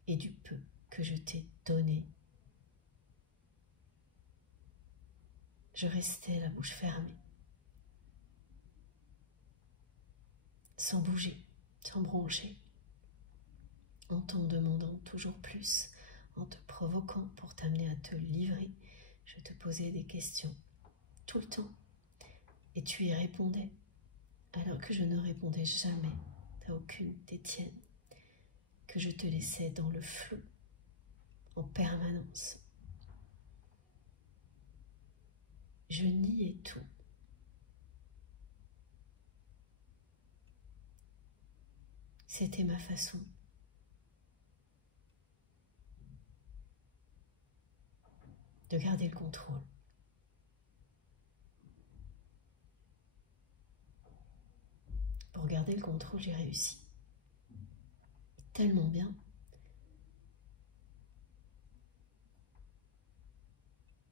et du peu que je t'ai donné. Je restais la bouche fermée, sans bouger, sans broncher, en t'en demandant toujours plus, en te provoquant pour t'amener à te livrer. Je te posais des questions tout le temps et tu y répondais alors que je ne répondais jamais à aucune des tiennes, que je te laissais dans le flou en permanence. Je niais tout. C'était ma façon. De garder le contrôle. Pour garder le contrôle, j'ai réussi. Tellement bien.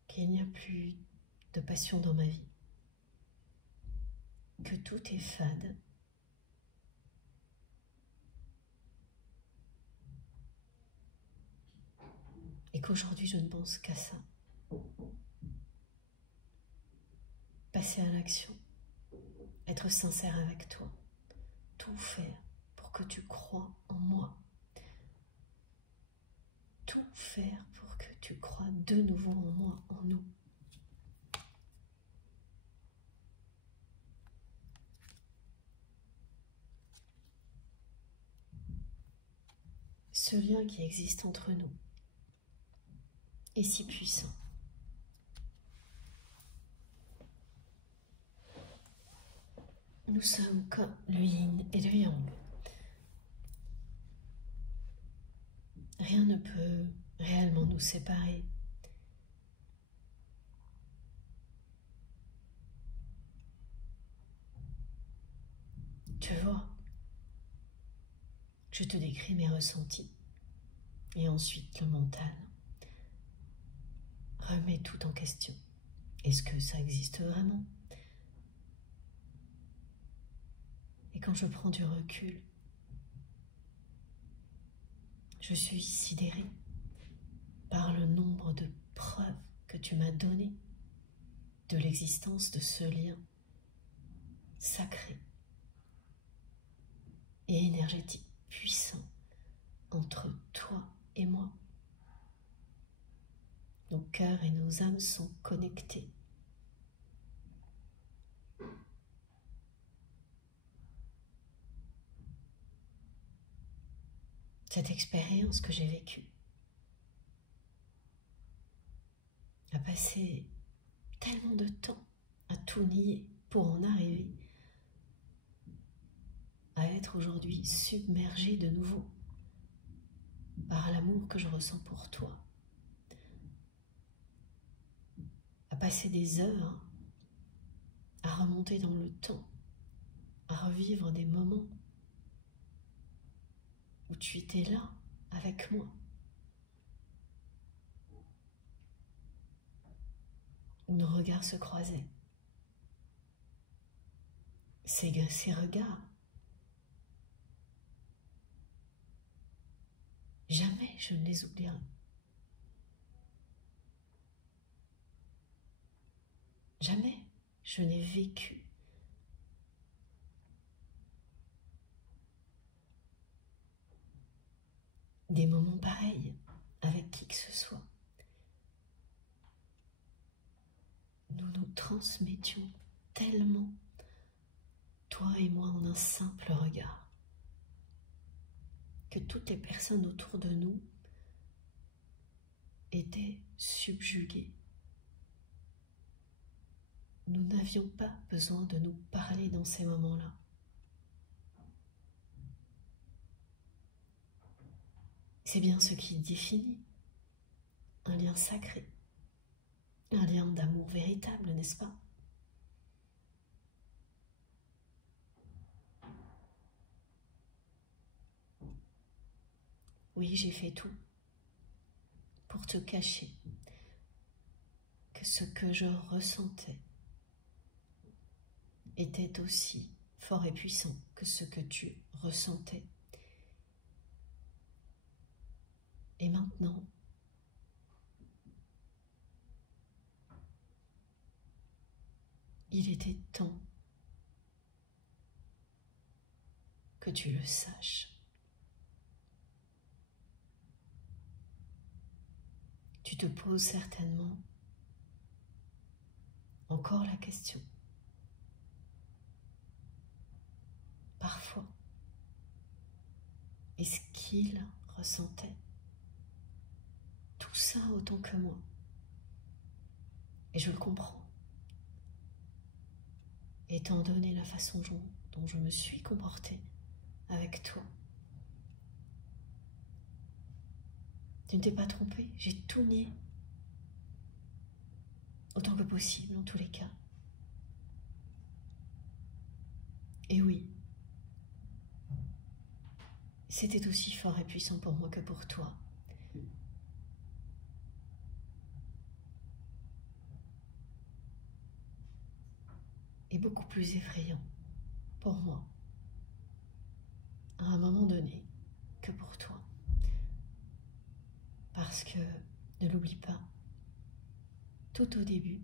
Qu'il n'y a plus de passion dans ma vie. Que tout est fade. Et qu'aujourd'hui, je ne pense qu'à ça. Passer à l'action. Être sincère avec toi. Tout faire pour que tu crois en moi. Tout faire pour que tu crois de nouveau en moi, en nous. Ce lien qui existe entre nous est si puissant. Nous sommes comme le yin et le yang. Rien ne peut réellement nous séparer. Tu vois, je te décris mes ressentis. Et ensuite, le mental remet tout en question. Est-ce que ça existe vraiment? Et quand je prends du recul, je suis sidérée par le nombre de preuves que tu m'as données de l'existence de ce lien sacré et énergétique puissant entre toi et moi. Nos cœurs et nos âmes sont connectés. Cette expérience que j'ai vécue a passé tellement de temps à tout nier pour en arriver à être aujourd'hui submergée de nouveau par l'amour que je ressens pour toi, à passer des heures à remonter dans le temps, à revivre des moments où tu étais là avec moi, où nos regards se croisaient. Ces regards, jamais je ne les oublierai. Jamais je n'ai vécu des moments pareils avec qui que ce soit. Nous nous transmettions tellement, toi et moi, en un simple regard, que toutes les personnes autour de nous étaient subjuguées. Nous n'avions pas besoin de nous parler dans ces moments-là. C'est bien ce qui définit un lien sacré, un lien d'amour véritable, n'est-ce pas? Oui, j'ai fait tout pour te cacher que ce que je ressentais était aussi fort et puissant que ce que tu ressentais. Et maintenant, il était temps que tu le saches. Tu te poses certainement encore la question. Parfois, est-ce qu'il ressentait tout ça autant que moi? Et je le comprends. Étant donné la façon dont je me suis comportée avec toi. Tu ne t'es pas trompé, j'ai tout nié. Autant que possible, en tous les cas. Et oui, c'était aussi fort et puissant pour moi que pour toi. Et beaucoup plus effrayant pour moi, à un moment donné, que pour toi. Parce que, ne l'oublie pas, tout au début,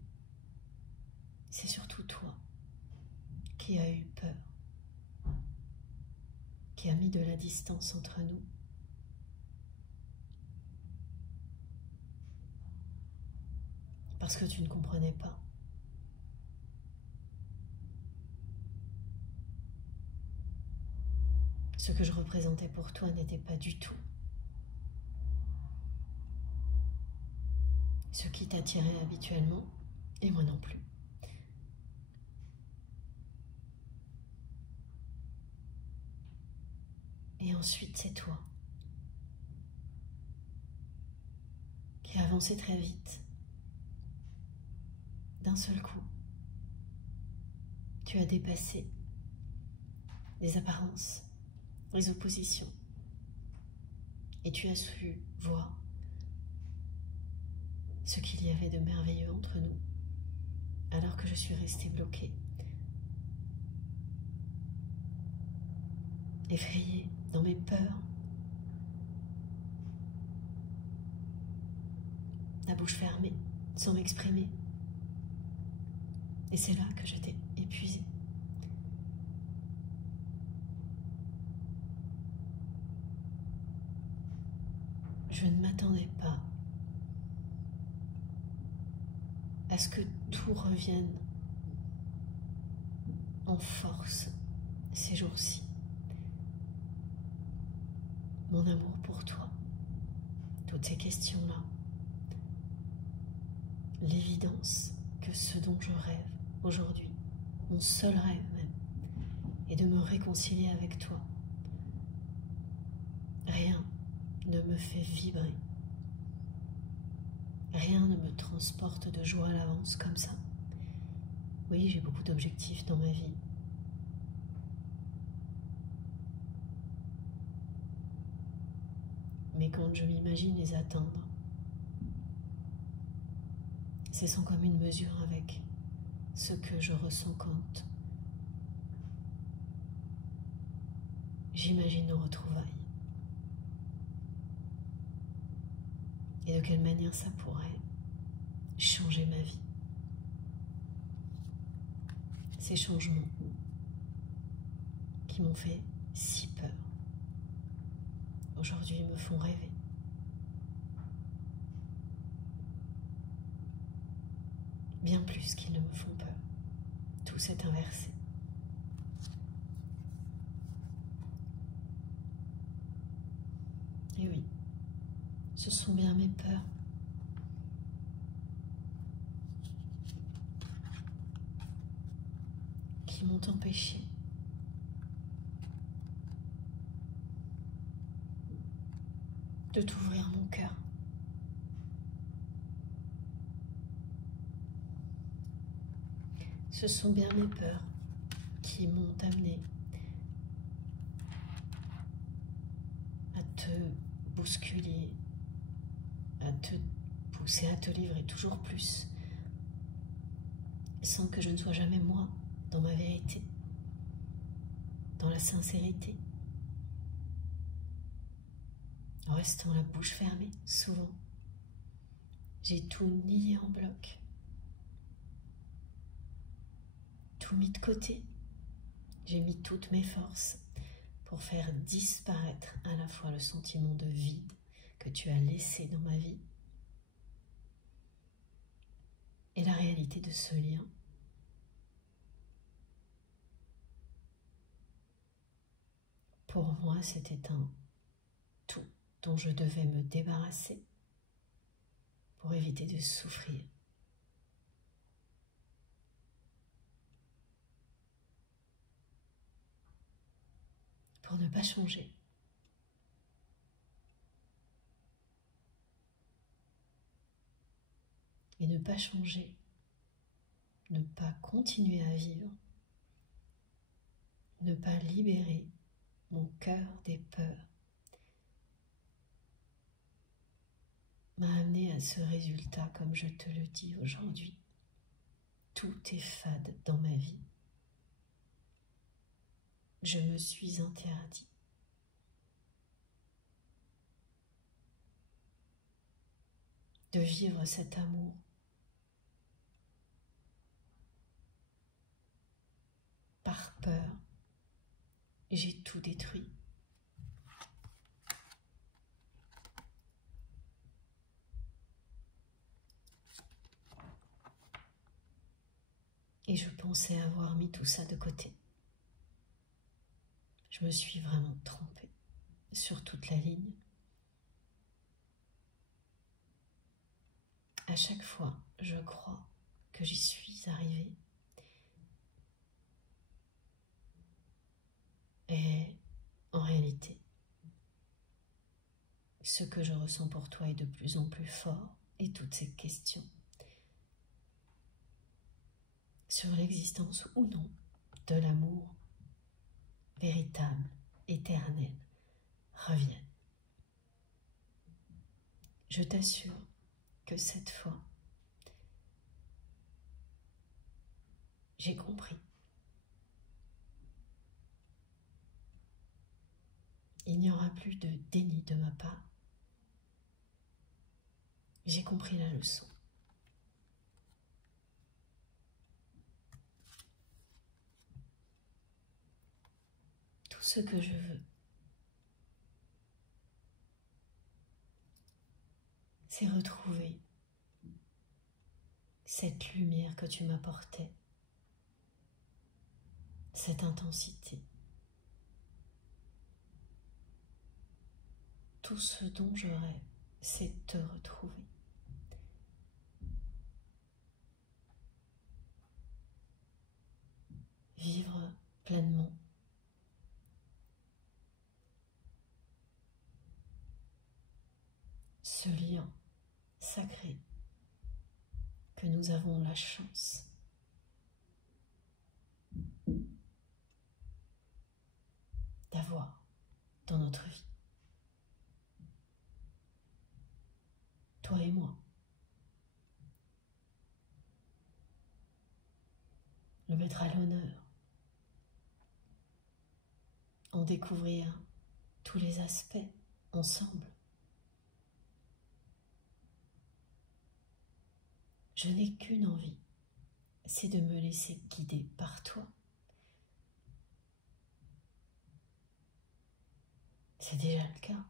c'est surtout toi qui as eu peur, qui a mis de la distance entre nous. Parce que tu ne comprenais pas. Ce que je représentais pour toi n'était pas du tout ce qui t'attirait habituellement, et moi non plus. Et ensuite, c'est toi qui as avancé très vite. D'un seul coup, tu as dépassé les apparences, les oppositions, et tu as su voir ce qu'il y avait de merveilleux entre nous, alors que je suis restée bloquée, effrayée dans mes peurs, la bouche fermée, sans m'exprimer. Et c'est là que j'étais épuisée. Je ne m'attendais pas à ce que tout revienne en force ces jours-ci. Mon amour pour toi, toutes ces questions-là, l'évidence que ce dont je rêve aujourd'hui, mon seul rêve même, est de me réconcilier avec toi. Rien ne me fait vibrer. Rien ne me transporte de joie à l'avance comme ça. Oui, j'ai beaucoup d'objectifs dans ma vie. Mais quand je m'imagine les atteindre, c'est sans commune mesure avec ce que je ressens quand j'imagine nos retrouvailles. Et de quelle manière ça pourrait changer ma vie. Ces changements qui m'ont fait si peur, aujourd'hui me font rêver. Bien plus qu'ils ne me font peur. Tout s'est inversé. Et oui, ce sont bien mes peurs. Qui m'ont empêché de t'ouvrir mon cœur. Ce sont bien mes peurs qui m'ont amené à te bousculer, à te pousser à te livrer toujours plus, sans que je ne sois jamais moi dans ma vérité, dans la sincérité, en restant la bouche fermée, souvent. J'ai tout nié en bloc, tout mis de côté. J'ai mis toutes mes forces pour faire disparaître à la fois le sentiment de vide que tu as laissé dans ma vie et la réalité de ce lien. Pour moi, c'était un tout dont je devais me débarrasser pour éviter de souffrir. Pour ne pas changer. Et ne pas changer, ne pas continuer à vivre, ne pas libérer mon cœur des peurs, m'a amené à ce résultat, comme je te le dis aujourd'hui. Tout est fade dans ma vie. Je me suis interdit de vivre cet amour. Par peur, j'ai tout détruit. Et je pensais avoir mis tout ça de côté. Je me suis vraiment trompée sur toute la ligne. À chaque fois, je crois que j'y suis arrivée. Et en réalité, ce que je ressens pour toi est de plus en plus fort, et toutes ces questions sur l'existence ou non de l'amour véritable, éternel, reviennent. Je t'assure que cette fois, j'ai compris. Il n'y aura plus de déni de ma part. J'ai compris la leçon. Tout ce que je veux, c'est retrouver cette lumière que tu m'apportais, cette intensité. Tout ce dont je rêve, c'est te retrouver. Vivre pleinement. Ce lien sacré que nous avons la chance d'avoir dans notre vie. Toi et moi. Le mettre à l'honneur. En découvrir tous les aspects ensemble. Je n'ai qu'une envie, c'est de me laisser guider par toi. C'est déjà le cas.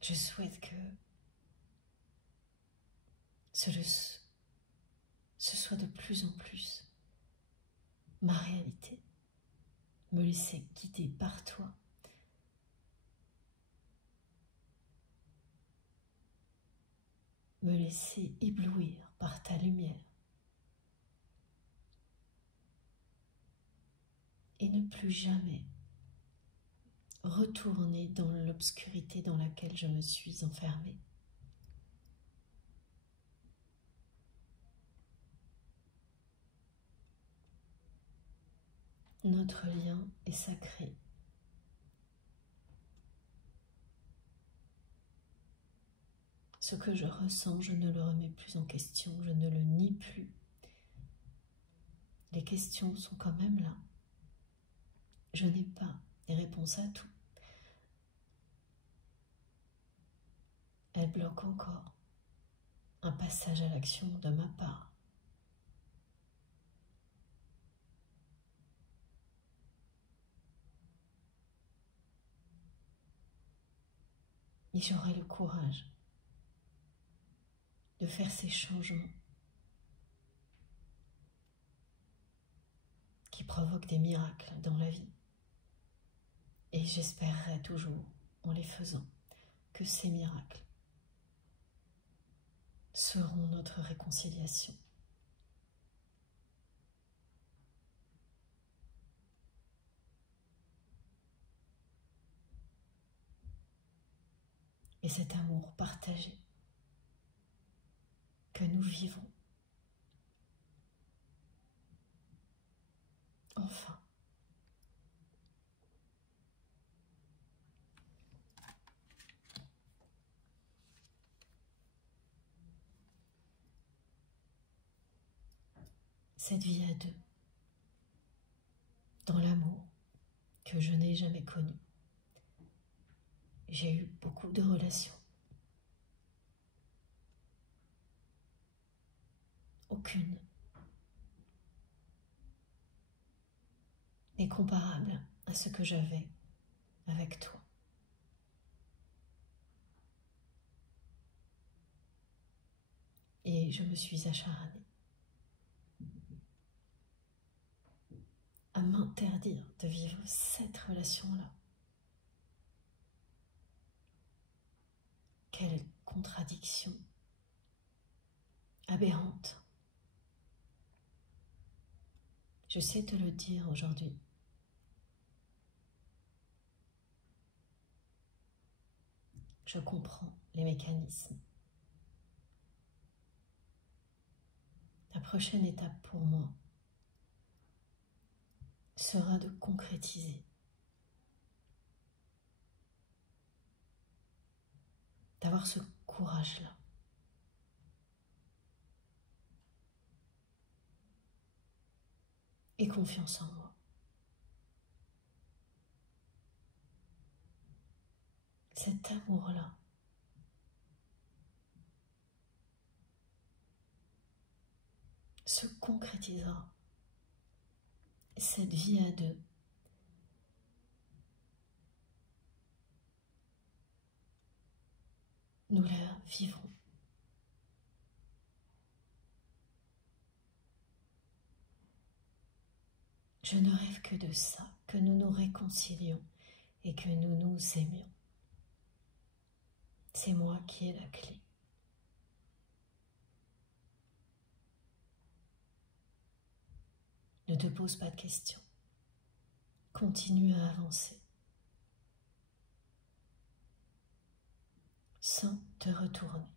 Je souhaite que ce soit de plus en plus ma réalité, me laisser guider par toi. Me laisser éblouir par ta lumière. Et ne plus jamais retourner dans l'obscurité dans laquelle je me suis enfermée. Notre lien est sacré. Ce que je ressens, je ne le remets plus en question, je ne le nie plus. Les questions sont quand même là. Je n'ai pas les réponses à tout. Elles bloquent encore un passage à l'action de ma part. et j'aurai le courage de faire ces changements qui provoquent des miracles dans la vie. Et j'espérerai toujours, en les faisant, que ces miracles seront notre réconciliation. Et cet amour partagé que nous vivons, enfin, cette vie à deux, dans l'amour que je n'ai jamais connu. J'ai eu beaucoup de relations. Aucune n'est comparable à ce que j'avais avec toi. Et je me suis acharnée à m'interdire de vivre cette relation-là. Quelle contradiction aberrante. Je sais te le dire aujourd'hui. Je comprends les mécanismes. La prochaine étape pour moi sera de concrétiser, d'avoir ce courage-là. Et confiance en moi. Cet amour-là se concrétisera. Cette vie à deux nous la vivrons. Je ne rêve que de ça, que nous nous réconcilions et que nous nous aimions. C'est moi qui ai la clé. Ne te pose pas de questions. Continue à avancer. Sans te retourner.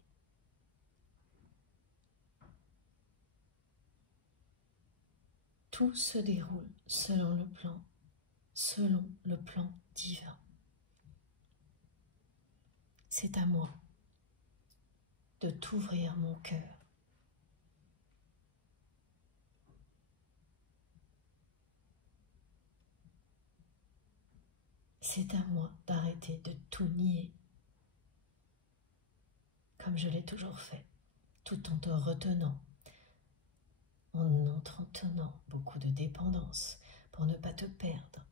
Tout se déroule selon le plan divin. C'est à moi de t'ouvrir mon cœur. C'est à moi d'arrêter de tout nier, comme je l'ai toujours fait, tout en te retenant, en entretenant beaucoup de dépendance pour ne pas te perdre.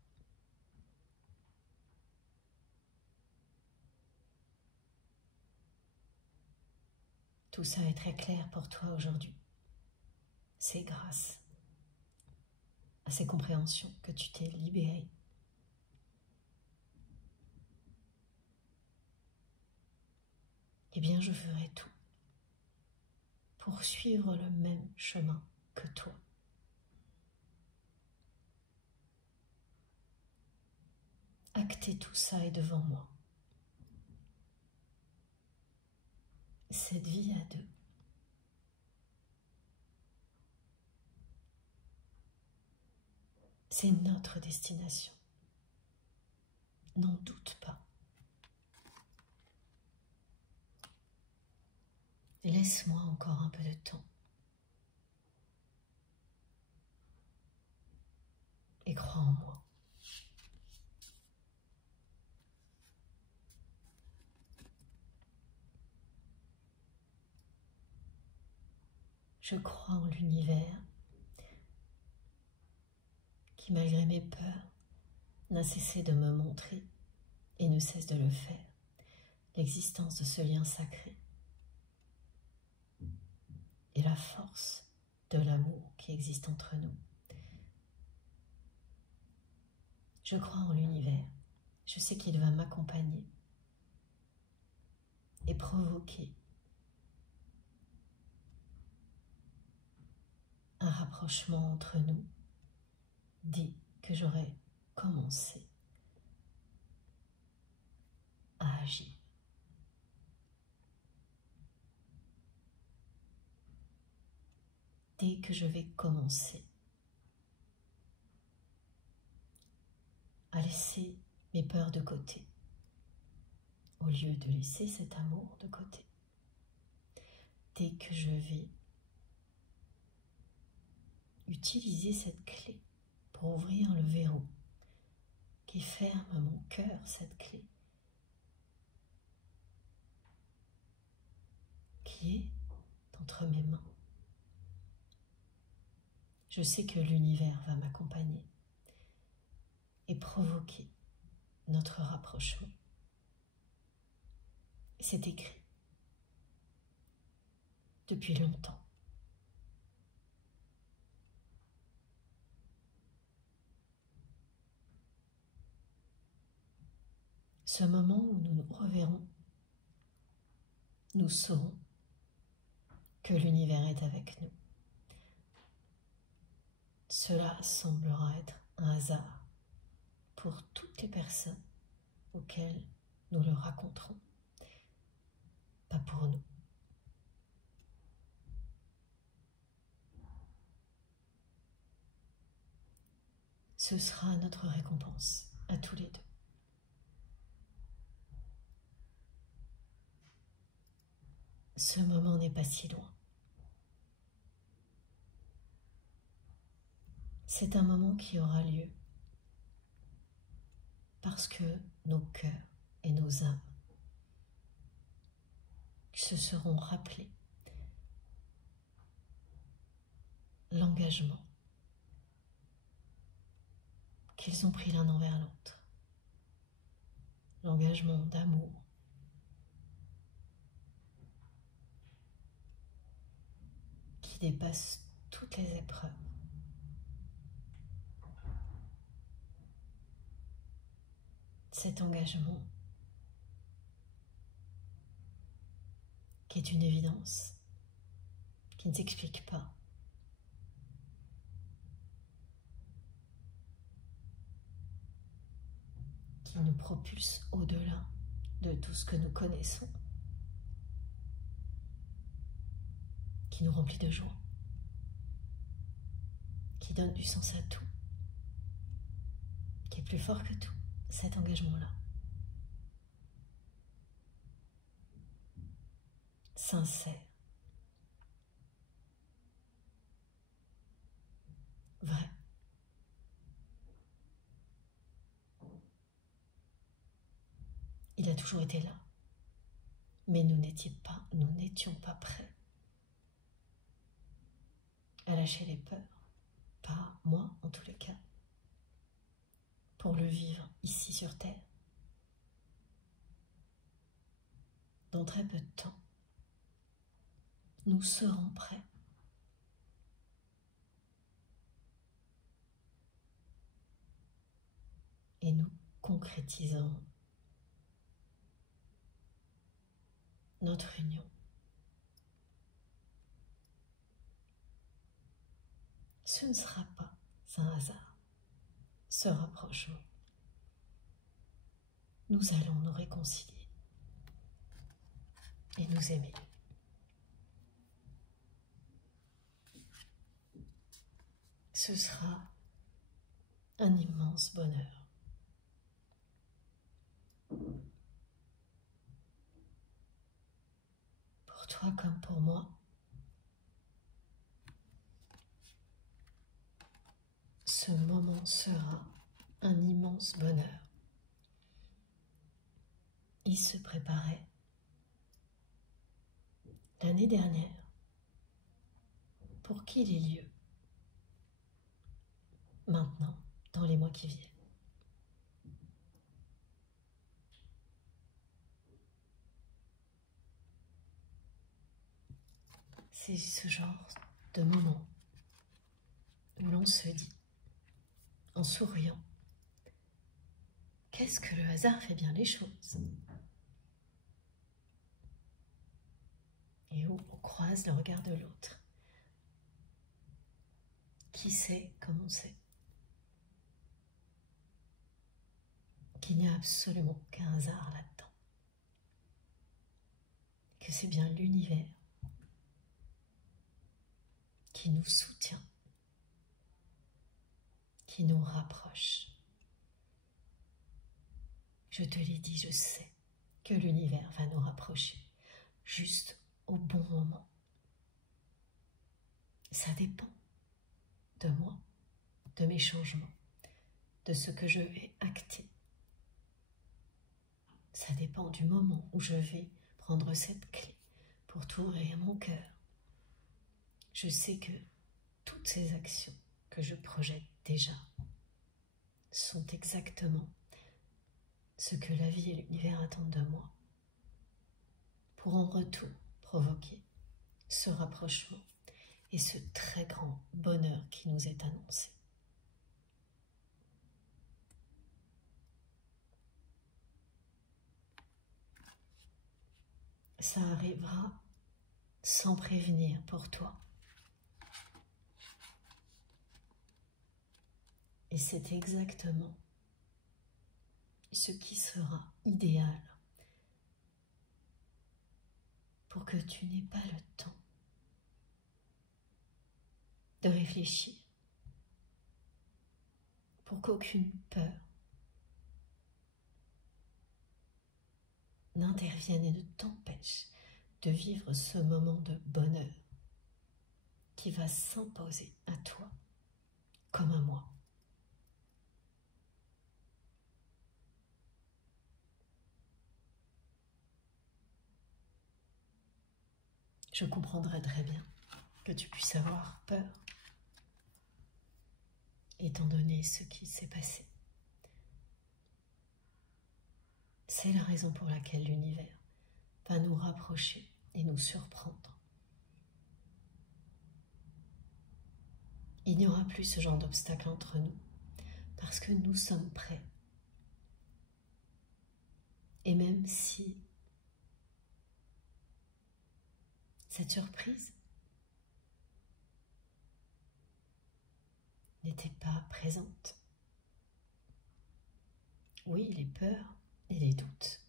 Tout ça est très clair pour toi aujourd'hui. C'est grâce à ces compréhensions que tu t'es libéré. Eh bien, je ferai tout pour suivre le même chemin que toi. Acter tout ça est devant moi. Cette vie à deux. C'est notre destination. N'en doute pas. Laisse-moi encore un peu de temps. Et crois en moi. Je crois en l'univers qui, malgré mes peurs, n'a cessé de me montrer et ne cesse de le faire l'existence de ce lien sacré et la force de l'amour qui existe entre nous. Je crois en l'univers, je sais qu'il va m'accompagner et provoquer un rapprochement entre nous dès que j'aurai commencé à agir. Dès que je vais commencer à laisser mes peurs de côté, au lieu de laisser cet amour de côté. Dès que je vais utiliser cette clé pour ouvrir le verrou qui ferme mon cœur, cette clé qui est entre mes mains. Je sais que l'univers va m'accompagner et provoquer notre rapprochement. C'est écrit depuis longtemps. Ce moment où nous nous reverrons, nous saurons que l'univers est avec nous. Cela semblera être un hasard pour toutes les personnes auxquelles nous le raconterons, pas pour nous. Ce sera notre récompense à tous les deux. Ce moment n'est pas si loin. C'est un moment qui aura lieu parce que nos cœurs et nos âmes se seront rappelés l'engagement qu'ils ont pris l'un envers l'autre, l'engagement d'amour, qui dépasse toutes les épreuves. Cet engagement qui est une évidence, qui ne s'explique pas, qui nous propulse au-delà de tout ce que nous connaissons, qui nous remplit de joie, qui donne du sens à tout, qui est plus fort que tout, cet engagement-là. Sincère, vrai. Il a toujours été là, mais nous n'étions pas prêts à lâcher les peurs, pas moi en tous les cas, pour le vivre ici sur Terre. Dans très peu de temps, nous serons prêts. Et nous concrétiserons notre union. Ce ne sera pas un hasard, ce rapprochement. Nous allons nous réconcilier et nous aimer. Ce sera un immense bonheur. Pour toi comme pour moi, ce moment sera un immense bonheur. Il se préparait l'année dernière pour qu'il ait lieu maintenant, dans les mois qui viennent. C'est ce genre de moment où l'on se dit, en souriant, qu'est-ce que le hasard fait bien les choses? Et où on croise le regard de l'autre. Qui sait comme on sait qu'il n'y a absolument aucun hasard là-dedans. Que c'est bien l'univers qui nous soutient, qui nous rapproche. Je te l'ai dit, je sais que l'univers va nous rapprocher juste au bon moment. Ça dépend de moi, de mes changements, de ce que je vais acter. Ça dépend du moment où je vais prendre cette clé pour t'ouvrir mon cœur. Je sais que toutes ces actions que je projette déjà sont exactement ce que la vie et l'univers attendent de moi pour en retour provoquer ce rapprochement et ce très grand bonheur qui nous est annoncé. Ça arrivera sans prévenir pour toi. Et c'est exactement ce qui sera idéal pour que tu n'aies pas le temps de réfléchir, pour qu'aucune peur n'intervienne et ne t'empêche de vivre ce moment de bonheur qui va s'imposer à toi comme à moi. Je comprendrais très bien que tu puisses avoir peur, étant donné ce qui s'est passé. C'est la raison pour laquelle l'univers va nous rapprocher et nous surprendre. Il n'y aura plus ce genre d'obstacle entre nous, parce que nous sommes prêts. Et même si cette surprise n'était pas présente, oui, les peurs et les doutes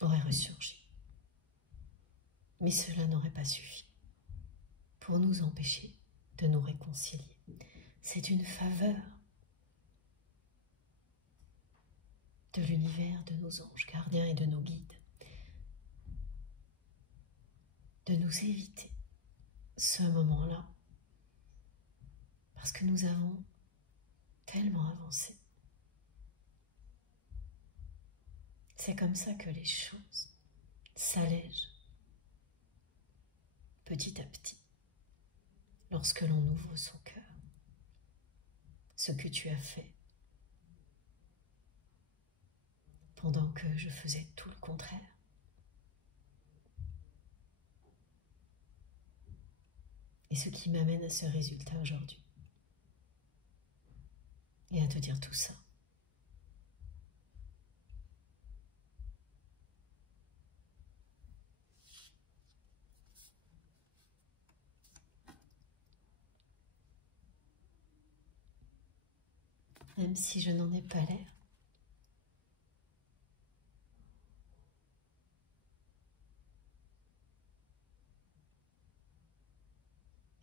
auraient ressurgi. Mais cela n'aurait pas suffi pour nous empêcher de nous réconcilier. C'est une faveur de l'univers, de nos anges gardiens et de nos guides, de nous éviter ce moment-là, parce que nous avons tellement avancé. C'est comme ça que les choses s'allègent petit à petit lorsque l'on ouvre son cœur. Ce que tu as fait pendant que je faisais tout le contraire. Et ce qui m'amène à ce résultat aujourd'hui. Et à te dire tout ça. Même si je n'en ai pas l'air.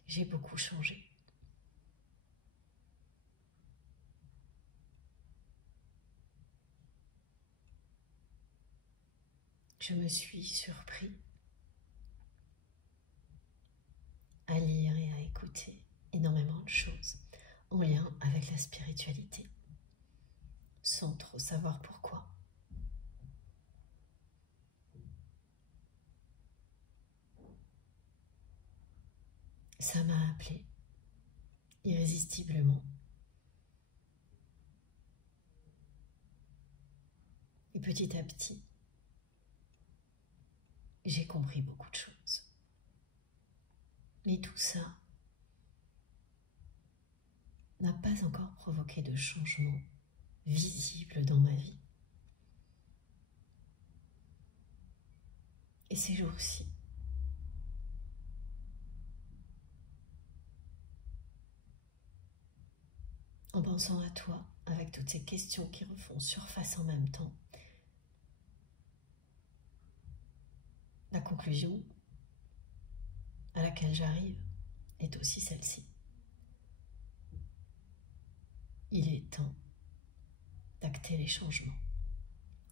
J'ai beaucoup changé. Je me suis surpris à lire et à écouter énormément de choses en lien avec la spiritualité, sans trop savoir pourquoi. Ça m'a appelé irrésistiblement. Et petit à petit, j'ai compris beaucoup de choses. Mais tout ça n'a pas encore provoqué de changement visible dans ma vie. Et ces jours-ci, en pensant à toi, avec toutes ces questions qui refont surface en même temps, la conclusion à laquelle j'arrive est aussi celle-ci. Il est temps d'acter les changements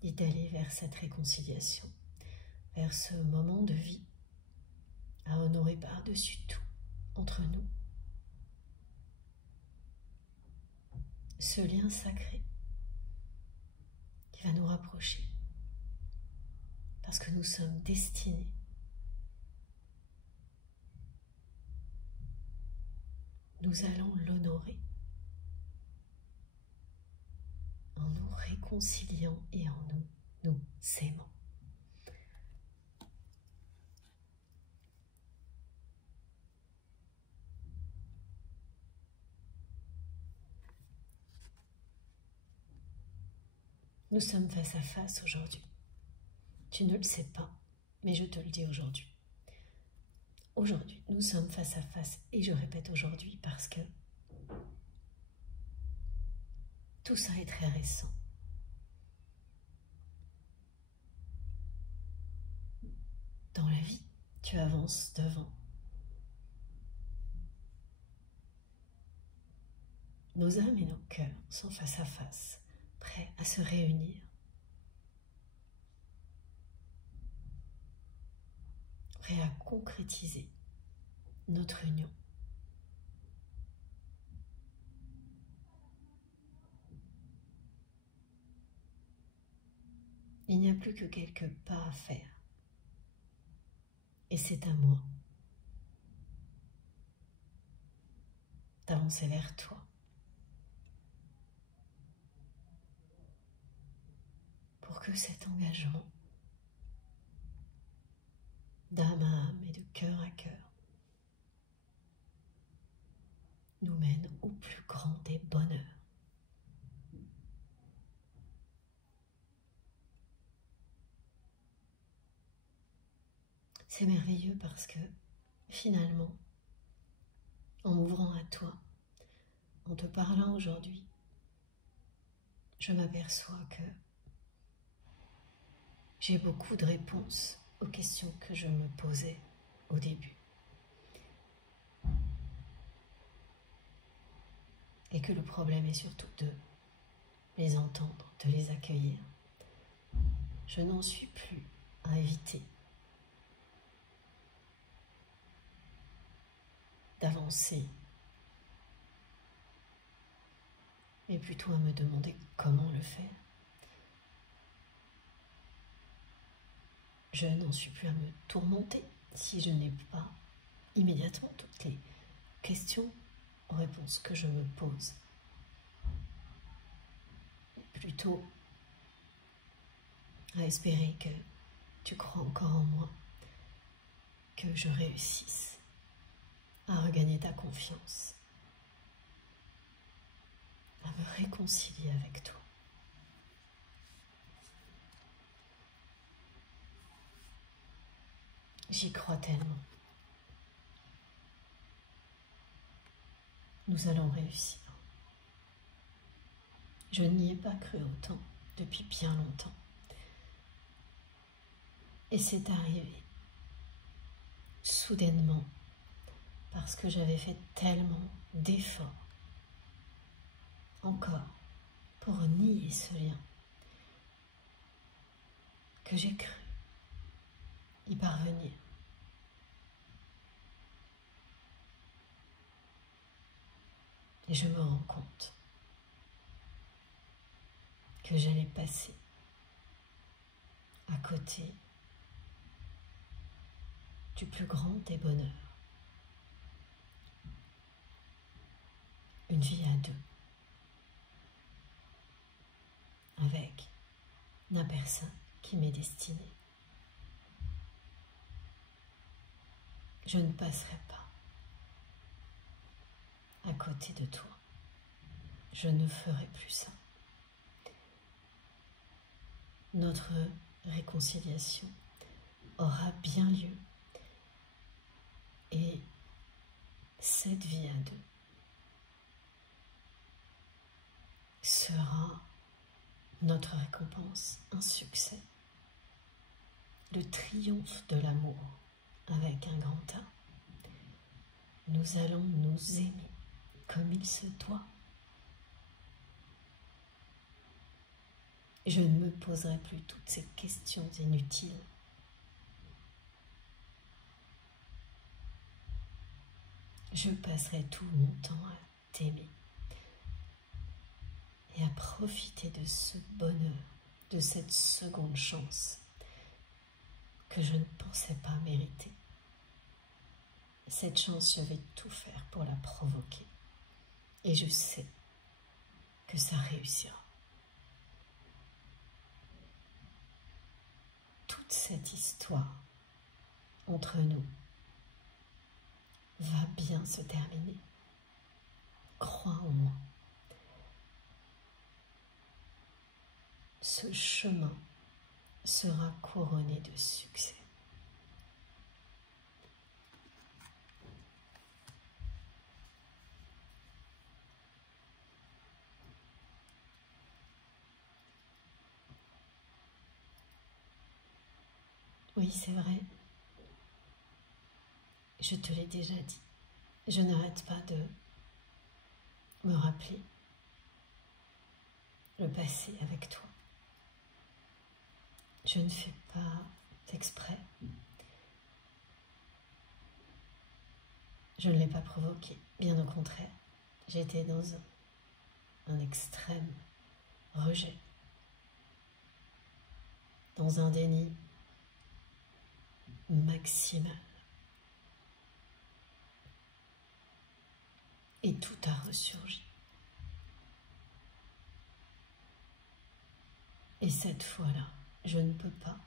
et d'aller vers cette réconciliation, vers ce moment de vie à honorer par-dessus tout entre nous. Ce lien sacré qui va nous rapprocher parce que nous sommes destinés nous allons l'honorer en nous réconciliant et en nous aimant. Nous sommes face à face aujourd'hui. Tu ne le sais pas, mais je te le dis aujourd'hui. Aujourd'hui, nous sommes face à face, et je répète aujourd'hui parce que tout ça est très récent. Dans la vie, tu avances devant. Nos âmes et nos cœurs sont face à face, prêts à se réunir, prêts à concrétiser notre union. Il n'y a plus que quelques pas à faire. Et c'est à moi d'avancer vers toi pour que cet engagement d'âme à âme et de cœur à cœur nous mène au plus grand des bonheurs. C'est merveilleux parce que finalement, en m'ouvrant à toi, en te parlant aujourd'hui, je m'aperçois que j'ai beaucoup de réponses aux questions que je me posais au début. Et que le problème est surtout de les entendre, de les accueillir. Je n'en suis plus à éviter d'avancer, mais plutôt à me demander comment le faire. Je n'en suis plus à me tourmenter si je n'ai pas immédiatement toutes les questions aux réponses que je me pose. Plutôt à espérer que tu crois encore en moi, que je réussisse à regagner ta confiance, à me réconcilier avec toi. J'y crois tellement. Nous allons réussir. Je n'y ai pas cru autant depuis bien longtemps. Et c'est arrivé soudainement parce que j'avais fait tellement d'efforts encore pour nier ce lien que j'ai cru y parvenir. Et je me rends compte que j'allais passer à côté du plus grand des bonheurs. Une vie à deux, avec la personne qui m'est destinée. je ne passerai pas à côté de toi. Je ne ferai plus ça. Notre réconciliation aura bien lieu et cette vie à deux sera notre récompense, un succès, le triomphe de l'amour avec un grand A. Nous allons nous aimer comme il se doit. Je ne me poserai plus toutes ces questions inutiles. Je passerai tout mon temps à t'aimer et à profiter de ce bonheur, de cette seconde chance que je ne pensais pas mériter. Cette chance, je vais tout faire pour la provoquer. Et je sais que ça réussira. Toute cette histoire entre nous va bien se terminer. Crois en moi. Ce chemin sera couronné de succès. Oui, c'est vrai. Je te l'ai déjà dit. Je n'arrête pas de me rappeler le passé avec toi. Je ne fais pas exprès. Je ne l'ai pas provoqué, bien au contraire. J'étais dans un extrême rejet, dans un déni maximal. Et tout a ressurgi. Et cette fois-là, je ne peux pas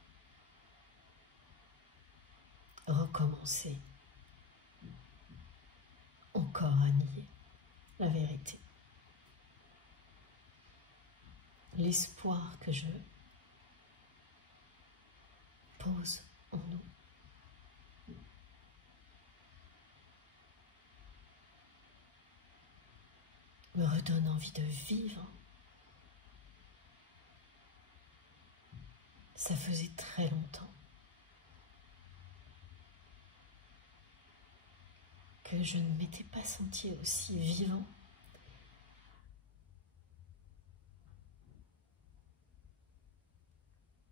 recommencer encore à nier la vérité. L'espoir que je pose en nous me redonne envie de vivre. Ça faisait très longtemps que je ne m'étais pas sentie aussi vivant.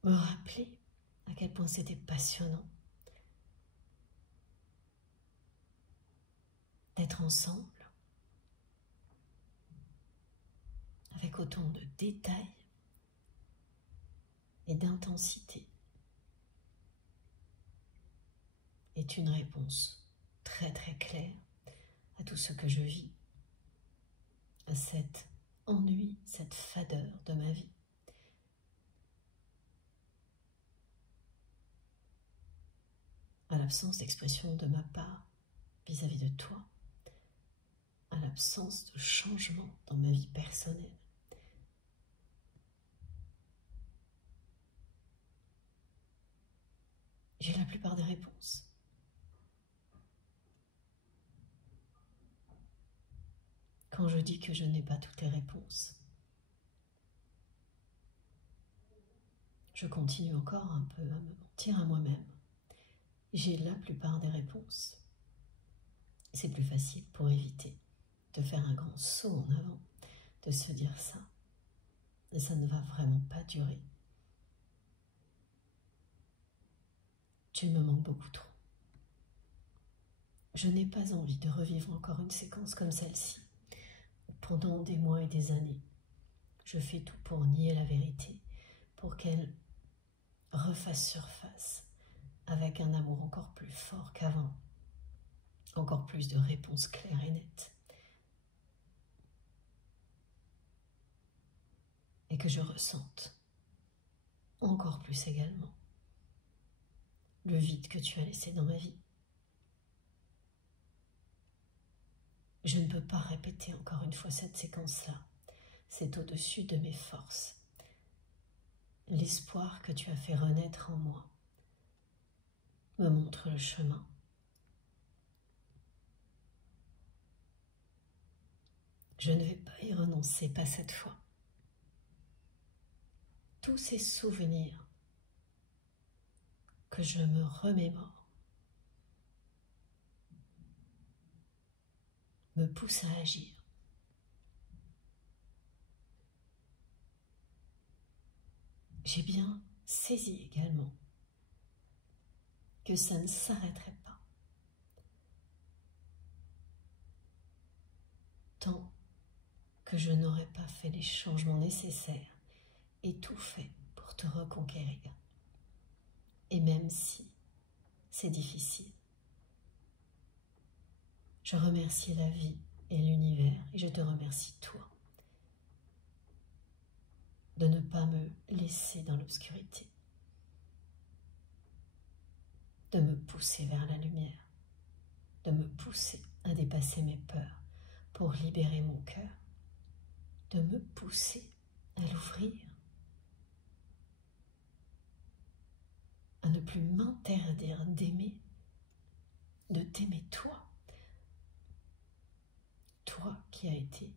Me rappeler à quel point c'était passionnant d'être ensemble avec autant de détails et d'intensité est une réponse très très claire à tout ce que je vis, à cet ennui, cette fadeur de ma vie. À l'absence d'expression de ma part vis-à-vis de toi, à l'absence de changement dans ma vie personnelle. J'ai la plupart des réponses. Quand je dis que je n'ai pas toutes les réponses, je continue encore un peu à me mentir à moi-même. J'ai la plupart des réponses. C'est plus facile pour éviter de faire un grand saut en avant, de se dire ça. Et ça ne va vraiment pas durer. Tu me manques beaucoup trop. Je n'ai pas envie de revivre encore une séquence comme celle-ci. Pendant des mois et des années, je fais tout pour nier la vérité, pour qu'elle refasse surface avec un amour encore plus fort qu'avant, encore plus de réponses claires et nettes. Et que je ressente encore plus également le vide que tu as laissé dans ma vie. Je ne peux pas répéter encore une fois cette séquence-là. C'est au-dessus de mes forces. L'espoir que tu as fait renaître en moi me montre le chemin. Je ne vais pas y renoncer, pas cette fois. Tous ces souvenirs que je me remémore me poussent à agir. J'ai bien saisi également que ça ne s'arrêterait pas tant que je n'aurais pas fait les changements nécessaires et tout fait pour te reconquérir. Et même si c'est difficile, je remercie la vie et l'univers et je te remercie toi de ne pas me laisser dans l'obscurité, de me pousser vers la lumière, de me pousser à dépasser mes peurs pour libérer mon cœur, de me pousser à l'ouvrir, à ne plus m'interdire d'aimer, de t'aimer toi, toi qui as été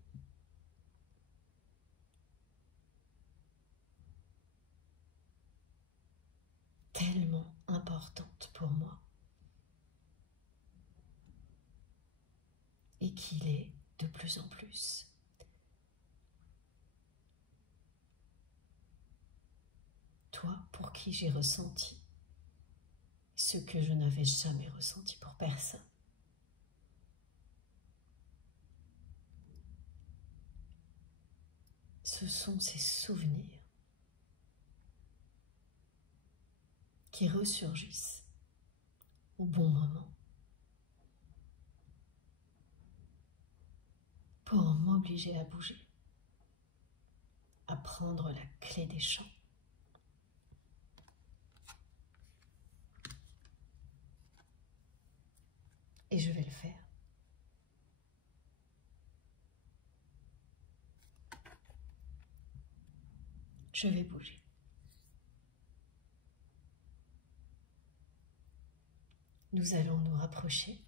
tellement importante pour moi et qu'il est de plus en plus. Toi pour qui j'ai ressenti ce que je n'avais jamais ressenti pour personne. Ce sont ces souvenirs qui ressurgissent au bon moment pour m'obliger à bouger, à prendre la clé des champs. Et je vais le faire. Je vais bouger. Nous allons nous rapprocher.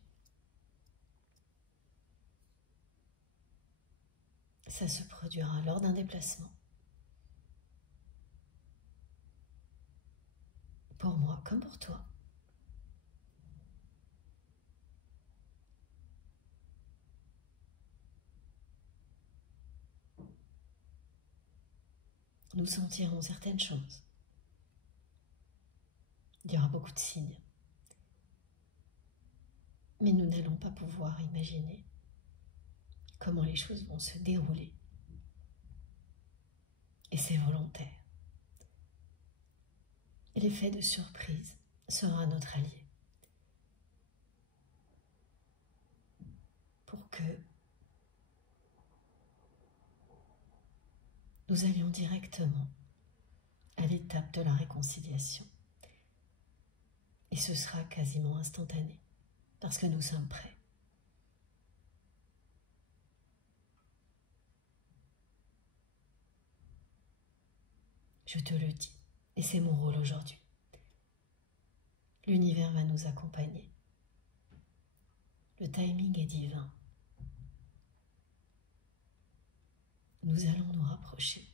Ça se produira lors d'un déplacement. Pour moi comme pour toi. Nous sentirons certaines choses. Il y aura beaucoup de signes. Mais nous n'allons pas pouvoir imaginer comment les choses vont se dérouler. Et c'est volontaire. Et l'effet de surprise sera notre allié. Pour que nous allions directement à l'étape de la réconciliation. Et ce sera quasiment instantané, parce que nous sommes prêts. Je te le dis, et c'est mon rôle aujourd'hui. L'univers va nous accompagner. Le timing est divin. Nous allons nous rapprocher.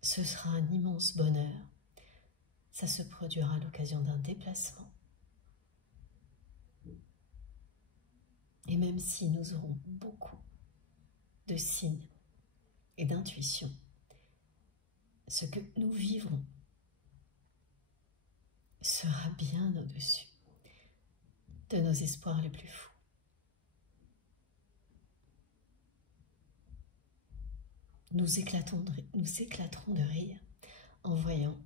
Ce sera un immense bonheur. Ça se produira à l'occasion d'un déplacement. Et même si nous aurons beaucoup de signes et d'intuitions, ce que nous vivrons sera bien au-dessus de nos espoirs les plus fous. Nous éclaterons de rire en voyant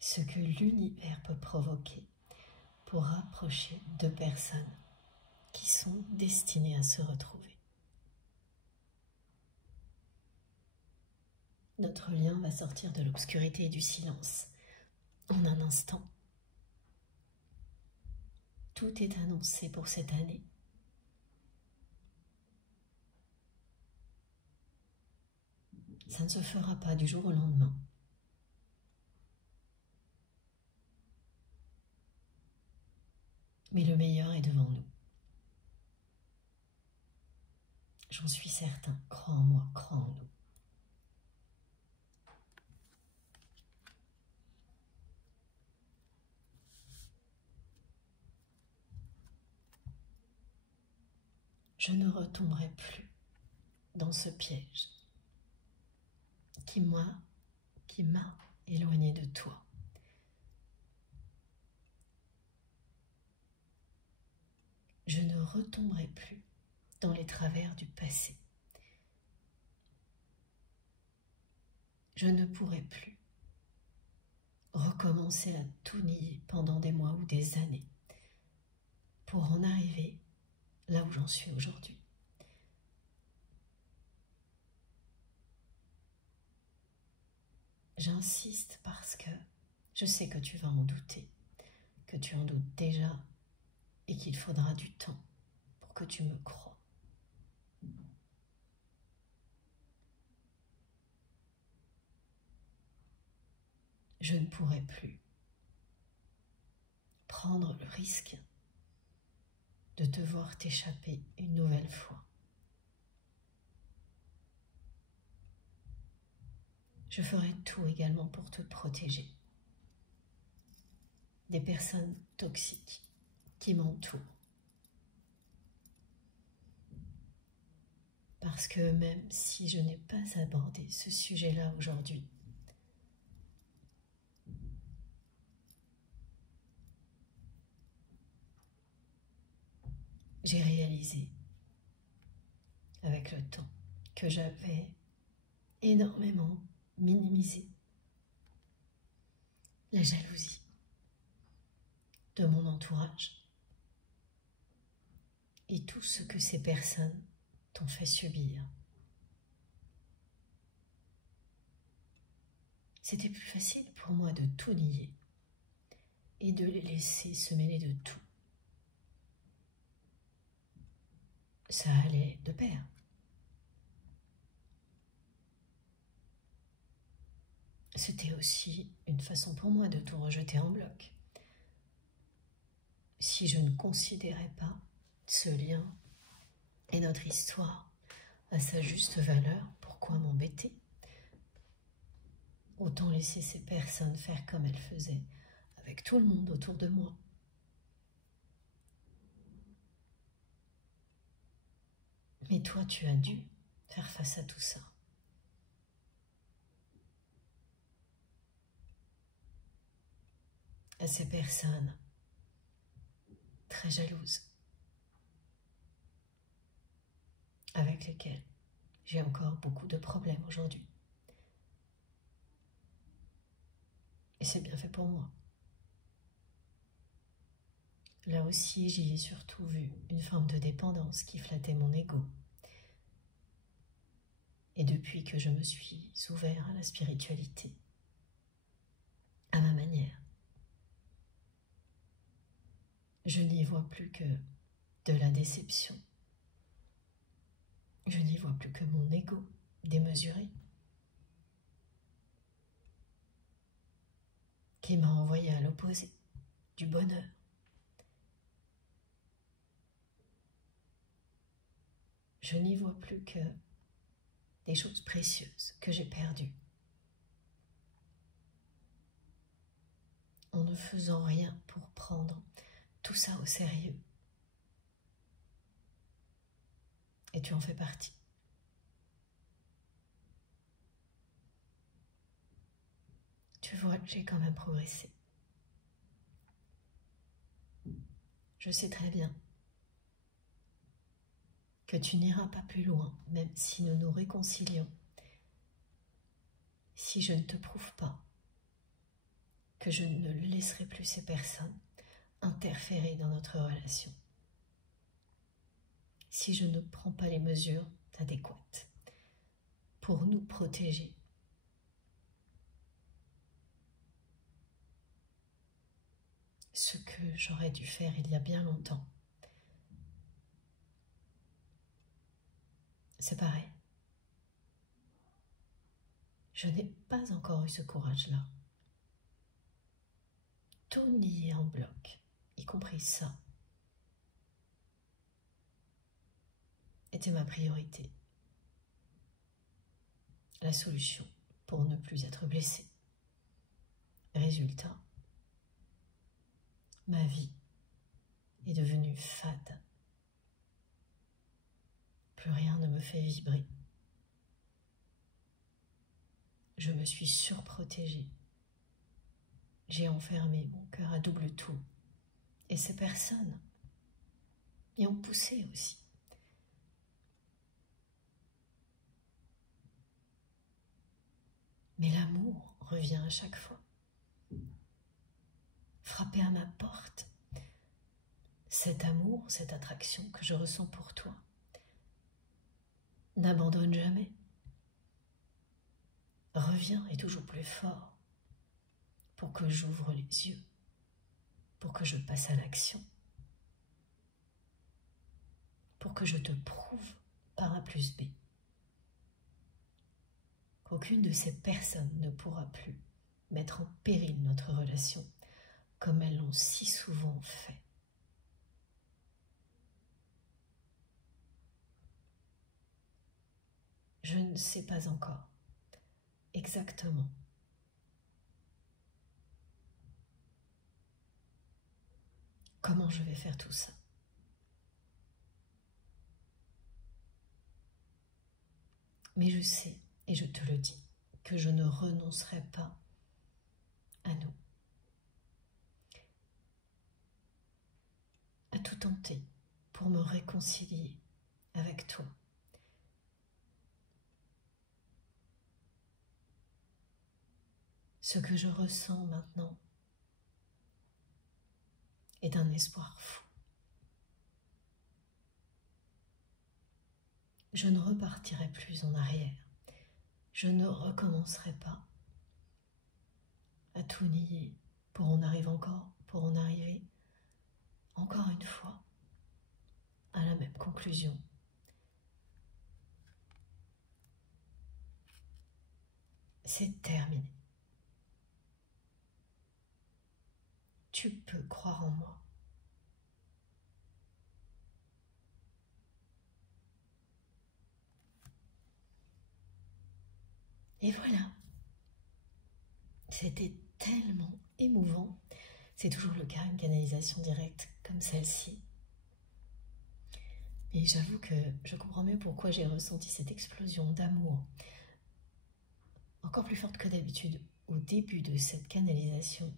ce que l'univers peut provoquer pour rapprocher deux personnes qui sont destinées à se retrouver. Notre lien va sortir de l'obscurité et du silence en un instant. Tout est annoncé pour cette année. Ça ne se fera pas du jour au lendemain. Mais le meilleur est devant nous. J'en suis certain. Crois en moi, crois en nous. Je ne retomberai plus dans ce piège qui m'a éloigné de toi. Je ne retomberai plus dans les travers du passé. Je ne pourrai plus recommencer à tout nier pendant des mois ou des années pour en arriver là où j'en suis aujourd'hui. J'insiste parce que je sais que tu vas en douter, que tu en doutes déjà et qu'il faudra du temps pour que tu me croies. Je ne pourrai plus prendre le risque de te voir t'échapper une nouvelle fois. Je ferai tout également pour te protéger des personnes toxiques qui m'entourent. Parce que même si je n'ai pas abordé ce sujet-là aujourd'hui, j'ai réalisé avec le temps que j'avais énormément minimisé la jalousie de mon entourage et tout ce que ces personnes t'ont fait subir. C'était plus facile pour moi de tout nier et de les laisser se mêler de tout. Ça allait de pair. C'était aussi une façon pour moi de tout rejeter en bloc. Si je ne considérais pas ce lien et notre histoire à sa juste valeur, pourquoi m'embêter? Autant laisser ces personnes faire comme elles faisaient avec tout le monde autour de moi. Mais toi, tu as dû faire face à tout ça. À ces personnes très jalouses, avec lesquelles j'ai encore beaucoup de problèmes aujourd'hui. Et c'est bien fait pour moi. Là aussi, j'y ai surtout vu une forme de dépendance qui flattait mon ego. Et depuis que je me suis ouvert à la spiritualité, à ma manière, je n'y vois plus que de la déception. Je n'y vois plus que mon ego démesuré qui m'a envoyé à l'opposé du bonheur. Je n'y vois plus que des choses précieuses que j'ai perdues en ne faisant rien pour prendre tout ça au sérieux. Et tu en fais partie. Tu vois, j'ai quand même progressé. Je sais très bien que tu n'iras pas plus loin, même si nous nous réconcilions, si je ne te prouve pas que je ne laisserai plus ces personnes interférer dans notre relation, si je ne prends pas les mesures adéquates pour nous protéger. ce que j'aurais dû faire il y a bien longtemps. C'est pareil. Je n'ai pas encore eu ce courage-là. Tout nier en bloc, y compris ça, était ma priorité. La solution pour ne plus être blessée. Résultat, ma vie est devenue fade. Plus rien ne me fait vibrer. Je me suis surprotégée. J'ai enfermé mon cœur à double tour. Et ces personnes y ont poussé aussi. Mais l'amour revient à chaque fois. Frapper à ma porte. Cet amour, cette attraction que je ressens pour toi, n'abandonne jamais. Reviens et toujours plus fort pour que j'ouvre les yeux, pour que je passe à l'action, pour que je te prouve par A plus B qu'aucune de ces personnes ne pourra plus mettre en péril notre relation comme elles l'ont si souvent fait. Je ne sais pas encore exactement comment je vais faire tout ça. Mais je sais, et je te le dis, que je ne renoncerai pas à nous. À tout tenter pour me réconcilier avec toi. Ce que je ressens maintenant est un espoir fou. Je ne repartirai plus en arrière. Je ne recommencerai pas à tout nier pour en arriver encore une fois à la même conclusion. C'est terminé. Tu peux croire en moi. Et voilà. C'était tellement émouvant. C'est toujours le cas, une canalisation directe comme celle-ci. Et j'avoue que je comprends mieux pourquoi j'ai ressenti cette explosion d'amour, encore plus forte que d'habitude, au début de cette canalisation.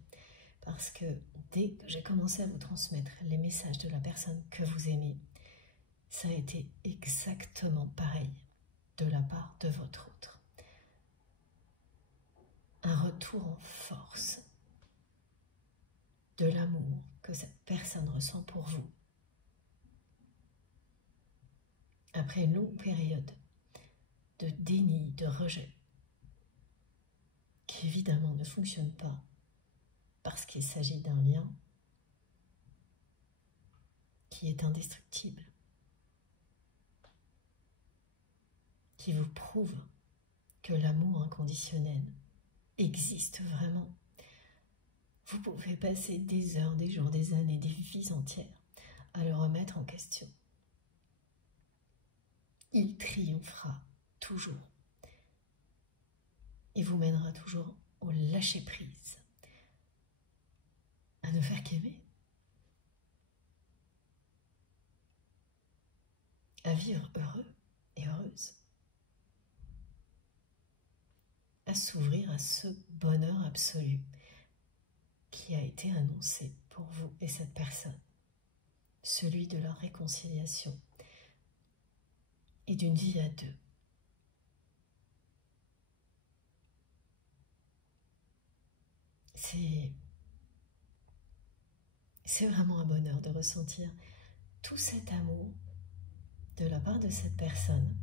Parce que dès que j'ai commencé à vous transmettre les messages de la personne que vous aimez, ça a été exactement pareil de la part de votre autre. Un retour en force de l'amour que cette personne ressent pour vous. Après une longue période de déni, de rejet, qui évidemment ne fonctionne pas, parce qu'il s'agit d'un lien qui est indestructible, qui vous prouve que l'amour inconditionnel existe vraiment. Vous pouvez passer des heures, des jours, des années, des vies entières à le remettre en question. Il triomphera toujours et vous mènera toujours au lâcher-prise, à ne faire qu'aimer, à vivre heureux et heureuse, à s'ouvrir à ce bonheur absolu qui a été annoncé pour vous et cette personne, celui de leur réconciliation et d'une vie à deux. C'est vraiment un bonheur de ressentir tout cet amour de la part de cette personne.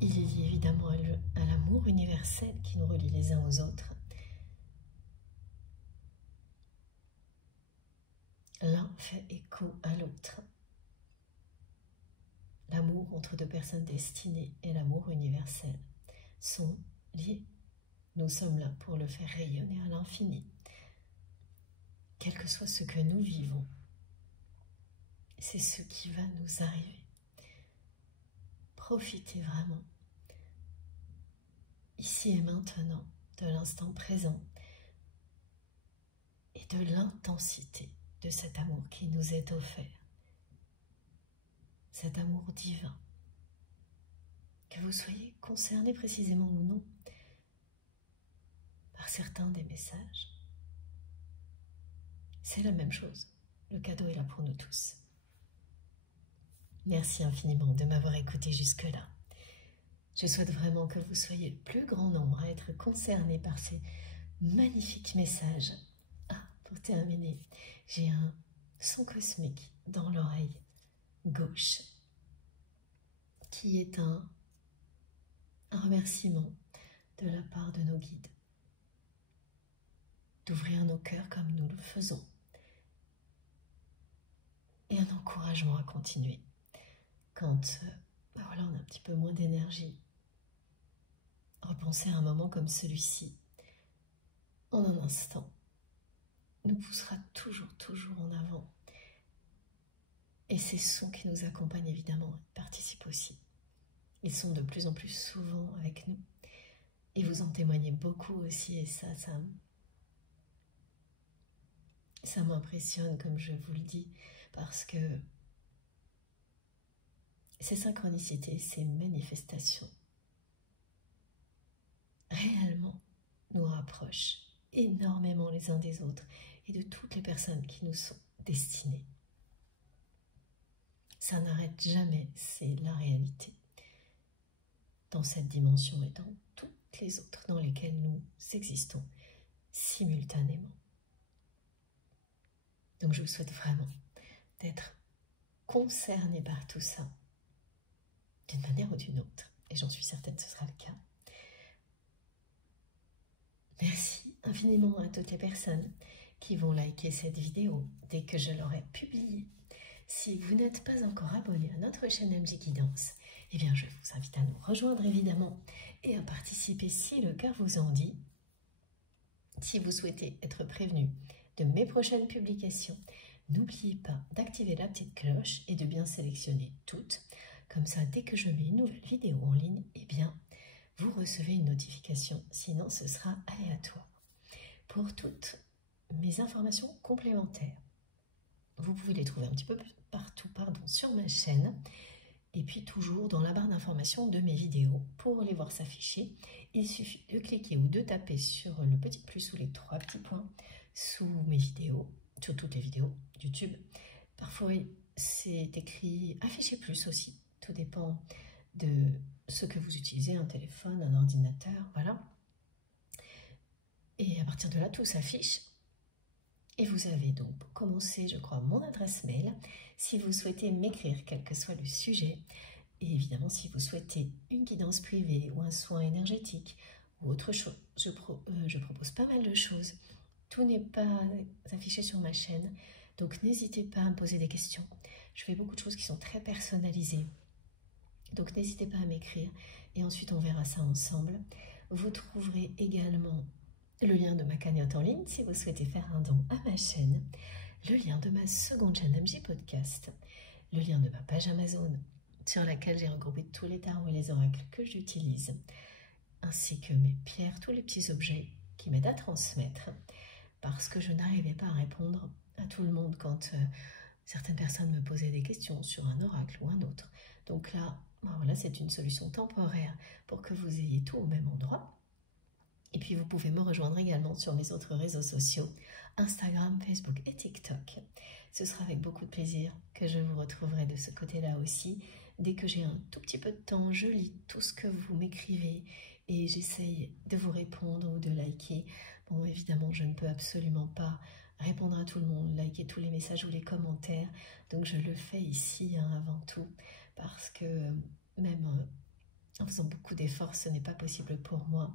Il est lié évidemment à l'amour universel qui nous relie les uns aux autres. L'un fait écho à l'autre. L'amour entre deux personnes destinées et l'amour universel sont liés. Nous sommes là pour le faire rayonner à l'infini. Quel que soit ce que nous vivons, c'est ce qui va nous arriver. Profitez vraiment, ici et maintenant, de l'instant présent et de l'intensité de cet amour qui nous est offert. Cet amour divin. Que vous soyez concerné précisément ou non par certains des messages, c'est la même chose. Le cadeau est là pour nous tous. Merci infiniment de m'avoir écouté jusque-là. Je souhaite vraiment que vous soyez le plus grand nombre à être concernés par ces magnifiques messages. Ah, pour terminer, j'ai un son cosmique dans l'oreille gauche qui est un remerciement de la part de nos guides. D'ouvrir nos cœurs comme nous le faisons. Et un encouragement à continuer. Quand voilà, on a un petit peu moins d'énergie, repenser à un moment comme celui-ci, en un instant, nous poussera toujours en avant. Et ces sons qui nous accompagnent évidemment participent aussi. Ils sont de plus en plus souvent avec nous. Et vous en témoignez beaucoup aussi, et ça m'impressionne, comme je vous le dis, parce que ces synchronicités, ces manifestations, réellement nous rapprochent énormément les uns des autres et de toutes les personnes qui nous sont destinées. Ça n'arrête jamais, c'est la réalité. Dans cette dimension et dans toutes les autres dans lesquelles nous existons simultanément. Donc je vous souhaite vraiment d'être concerné par tout ça, d'une manière ou d'une autre. Et j'en suis certaine que ce sera le cas. Merci infiniment à toutes les personnes qui vont liker cette vidéo dès que je l'aurai publiée. Si vous n'êtes pas encore abonné à notre chaîne MJ Guidance, eh bien je vous invite à nous rejoindre évidemment et à participer si le cœur vous en dit. Si vous souhaitez être prévenu de mes prochaines publications, n'oubliez pas d'activer la petite cloche et de bien sélectionner toutes. Comme ça, dès que je mets une nouvelle vidéo en ligne, eh bien, vous recevez une notification. Sinon, ce sera aléatoire. Pour toutes mes informations complémentaires, vous pouvez les trouver un petit peu partout sur ma chaîne. Et puis toujours dans la barre d'information de mes vidéos. Pour les voir s'afficher, il suffit de cliquer ou de taper sur le petit plus ou les trois petits points sous mes vidéos, sur toutes les vidéos YouTube. Parfois, c'est écrit afficher plus aussi. Tout dépend de ce que vous utilisez, un téléphone, un ordinateur, voilà. Et à partir de là, tout s'affiche. Et vous avez donc commencé, je crois, mon adresse mail, si vous souhaitez m'écrire, quel que soit le sujet. Et évidemment, si vous souhaitez une guidance privée ou un soin énergétique ou autre chose, je propose pas mal de choses. Tout n'est pas affiché sur ma chaîne, donc n'hésitez pas à me poser des questions. Je fais beaucoup de choses qui sont très personnalisées. Donc n'hésitez pas à m'écrire et ensuite on verra ça ensemble. Vous trouverez également le lien de ma cagnotte en ligne si vous souhaitez faire un don à ma chaîne, le lien de ma seconde chaîne MJ Podcast, le lien de ma page Amazon sur laquelle j'ai regroupé tous les tarots et les oracles que j'utilise, ainsi que mes pierres, tous les petits objets qui m'aident à transmettre, parce que je n'arrivais pas à répondre à tout le monde quand certaines personnes me posaient des questions sur un oracle ou un autre. Donc là, voilà, c'est une solution temporaire pour que vous ayez tout au même endroit. Et puis vous pouvez me rejoindre également sur mes autres réseaux sociaux, Instagram, Facebook et TikTok. Ce sera avec beaucoup de plaisir que je vous retrouverai de ce côté-là aussi. Dès que j'ai un tout petit peu de temps, je lis tout ce que vous m'écrivez et j'essaye de vous répondre ou de liker. Bon, évidemment, je ne peux absolument pas répondre à tout le monde, liker tous les messages ou les commentaires. Donc je le fais ici avant tout parce que même en faisant beaucoup d'efforts, ce n'est pas possible pour moi.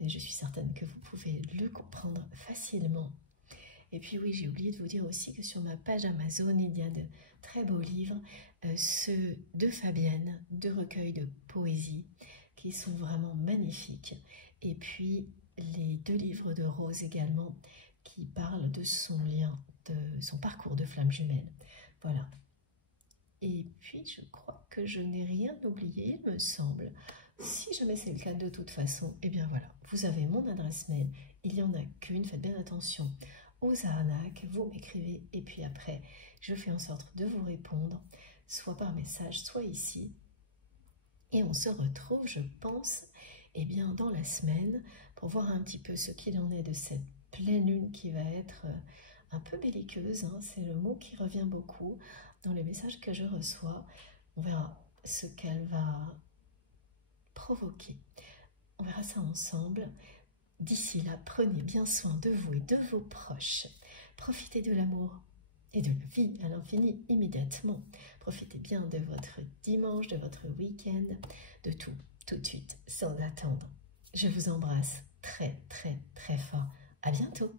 Et je suis certaine que vous pouvez le comprendre facilement. Et puis oui, j'ai oublié de vous dire aussi que sur ma page Amazon, il y a de très beaux livres, ceux de Fabienne, deux recueils de poésie qui sont vraiment magnifiques. Et puis les 2 livres de Rose également qui parlent de son lien, de son parcours de flamme jumelle. Voilà. Et puis je crois que je n'ai rien oublié, il me semble. Si jamais c'est le cas de toute façon, eh bien voilà, vous avez mon adresse mail, il n'y en a qu'une, faites bien attention aux arnaques, vous m'écrivez et puis après je fais en sorte de vous répondre, soit par message, soit ici. Et on se retrouve, je pense, eh bien dans la semaine pour voir un petit peu ce qu'il en est de cette pleine lune qui va être un peu belliqueuse, hein, c'est le mot qui revient beaucoup dans les messages que je reçois. On verra ce qu'elle va provoquer. On verra ça ensemble. D'ici là, prenez bien soin de vous et de vos proches. Profitez de l'amour et de la vie à l'infini immédiatement. Profitez bien de votre dimanche, de votre week-end, de tout de suite, sans attendre. Je vous embrasse très très très fort. À bientôt.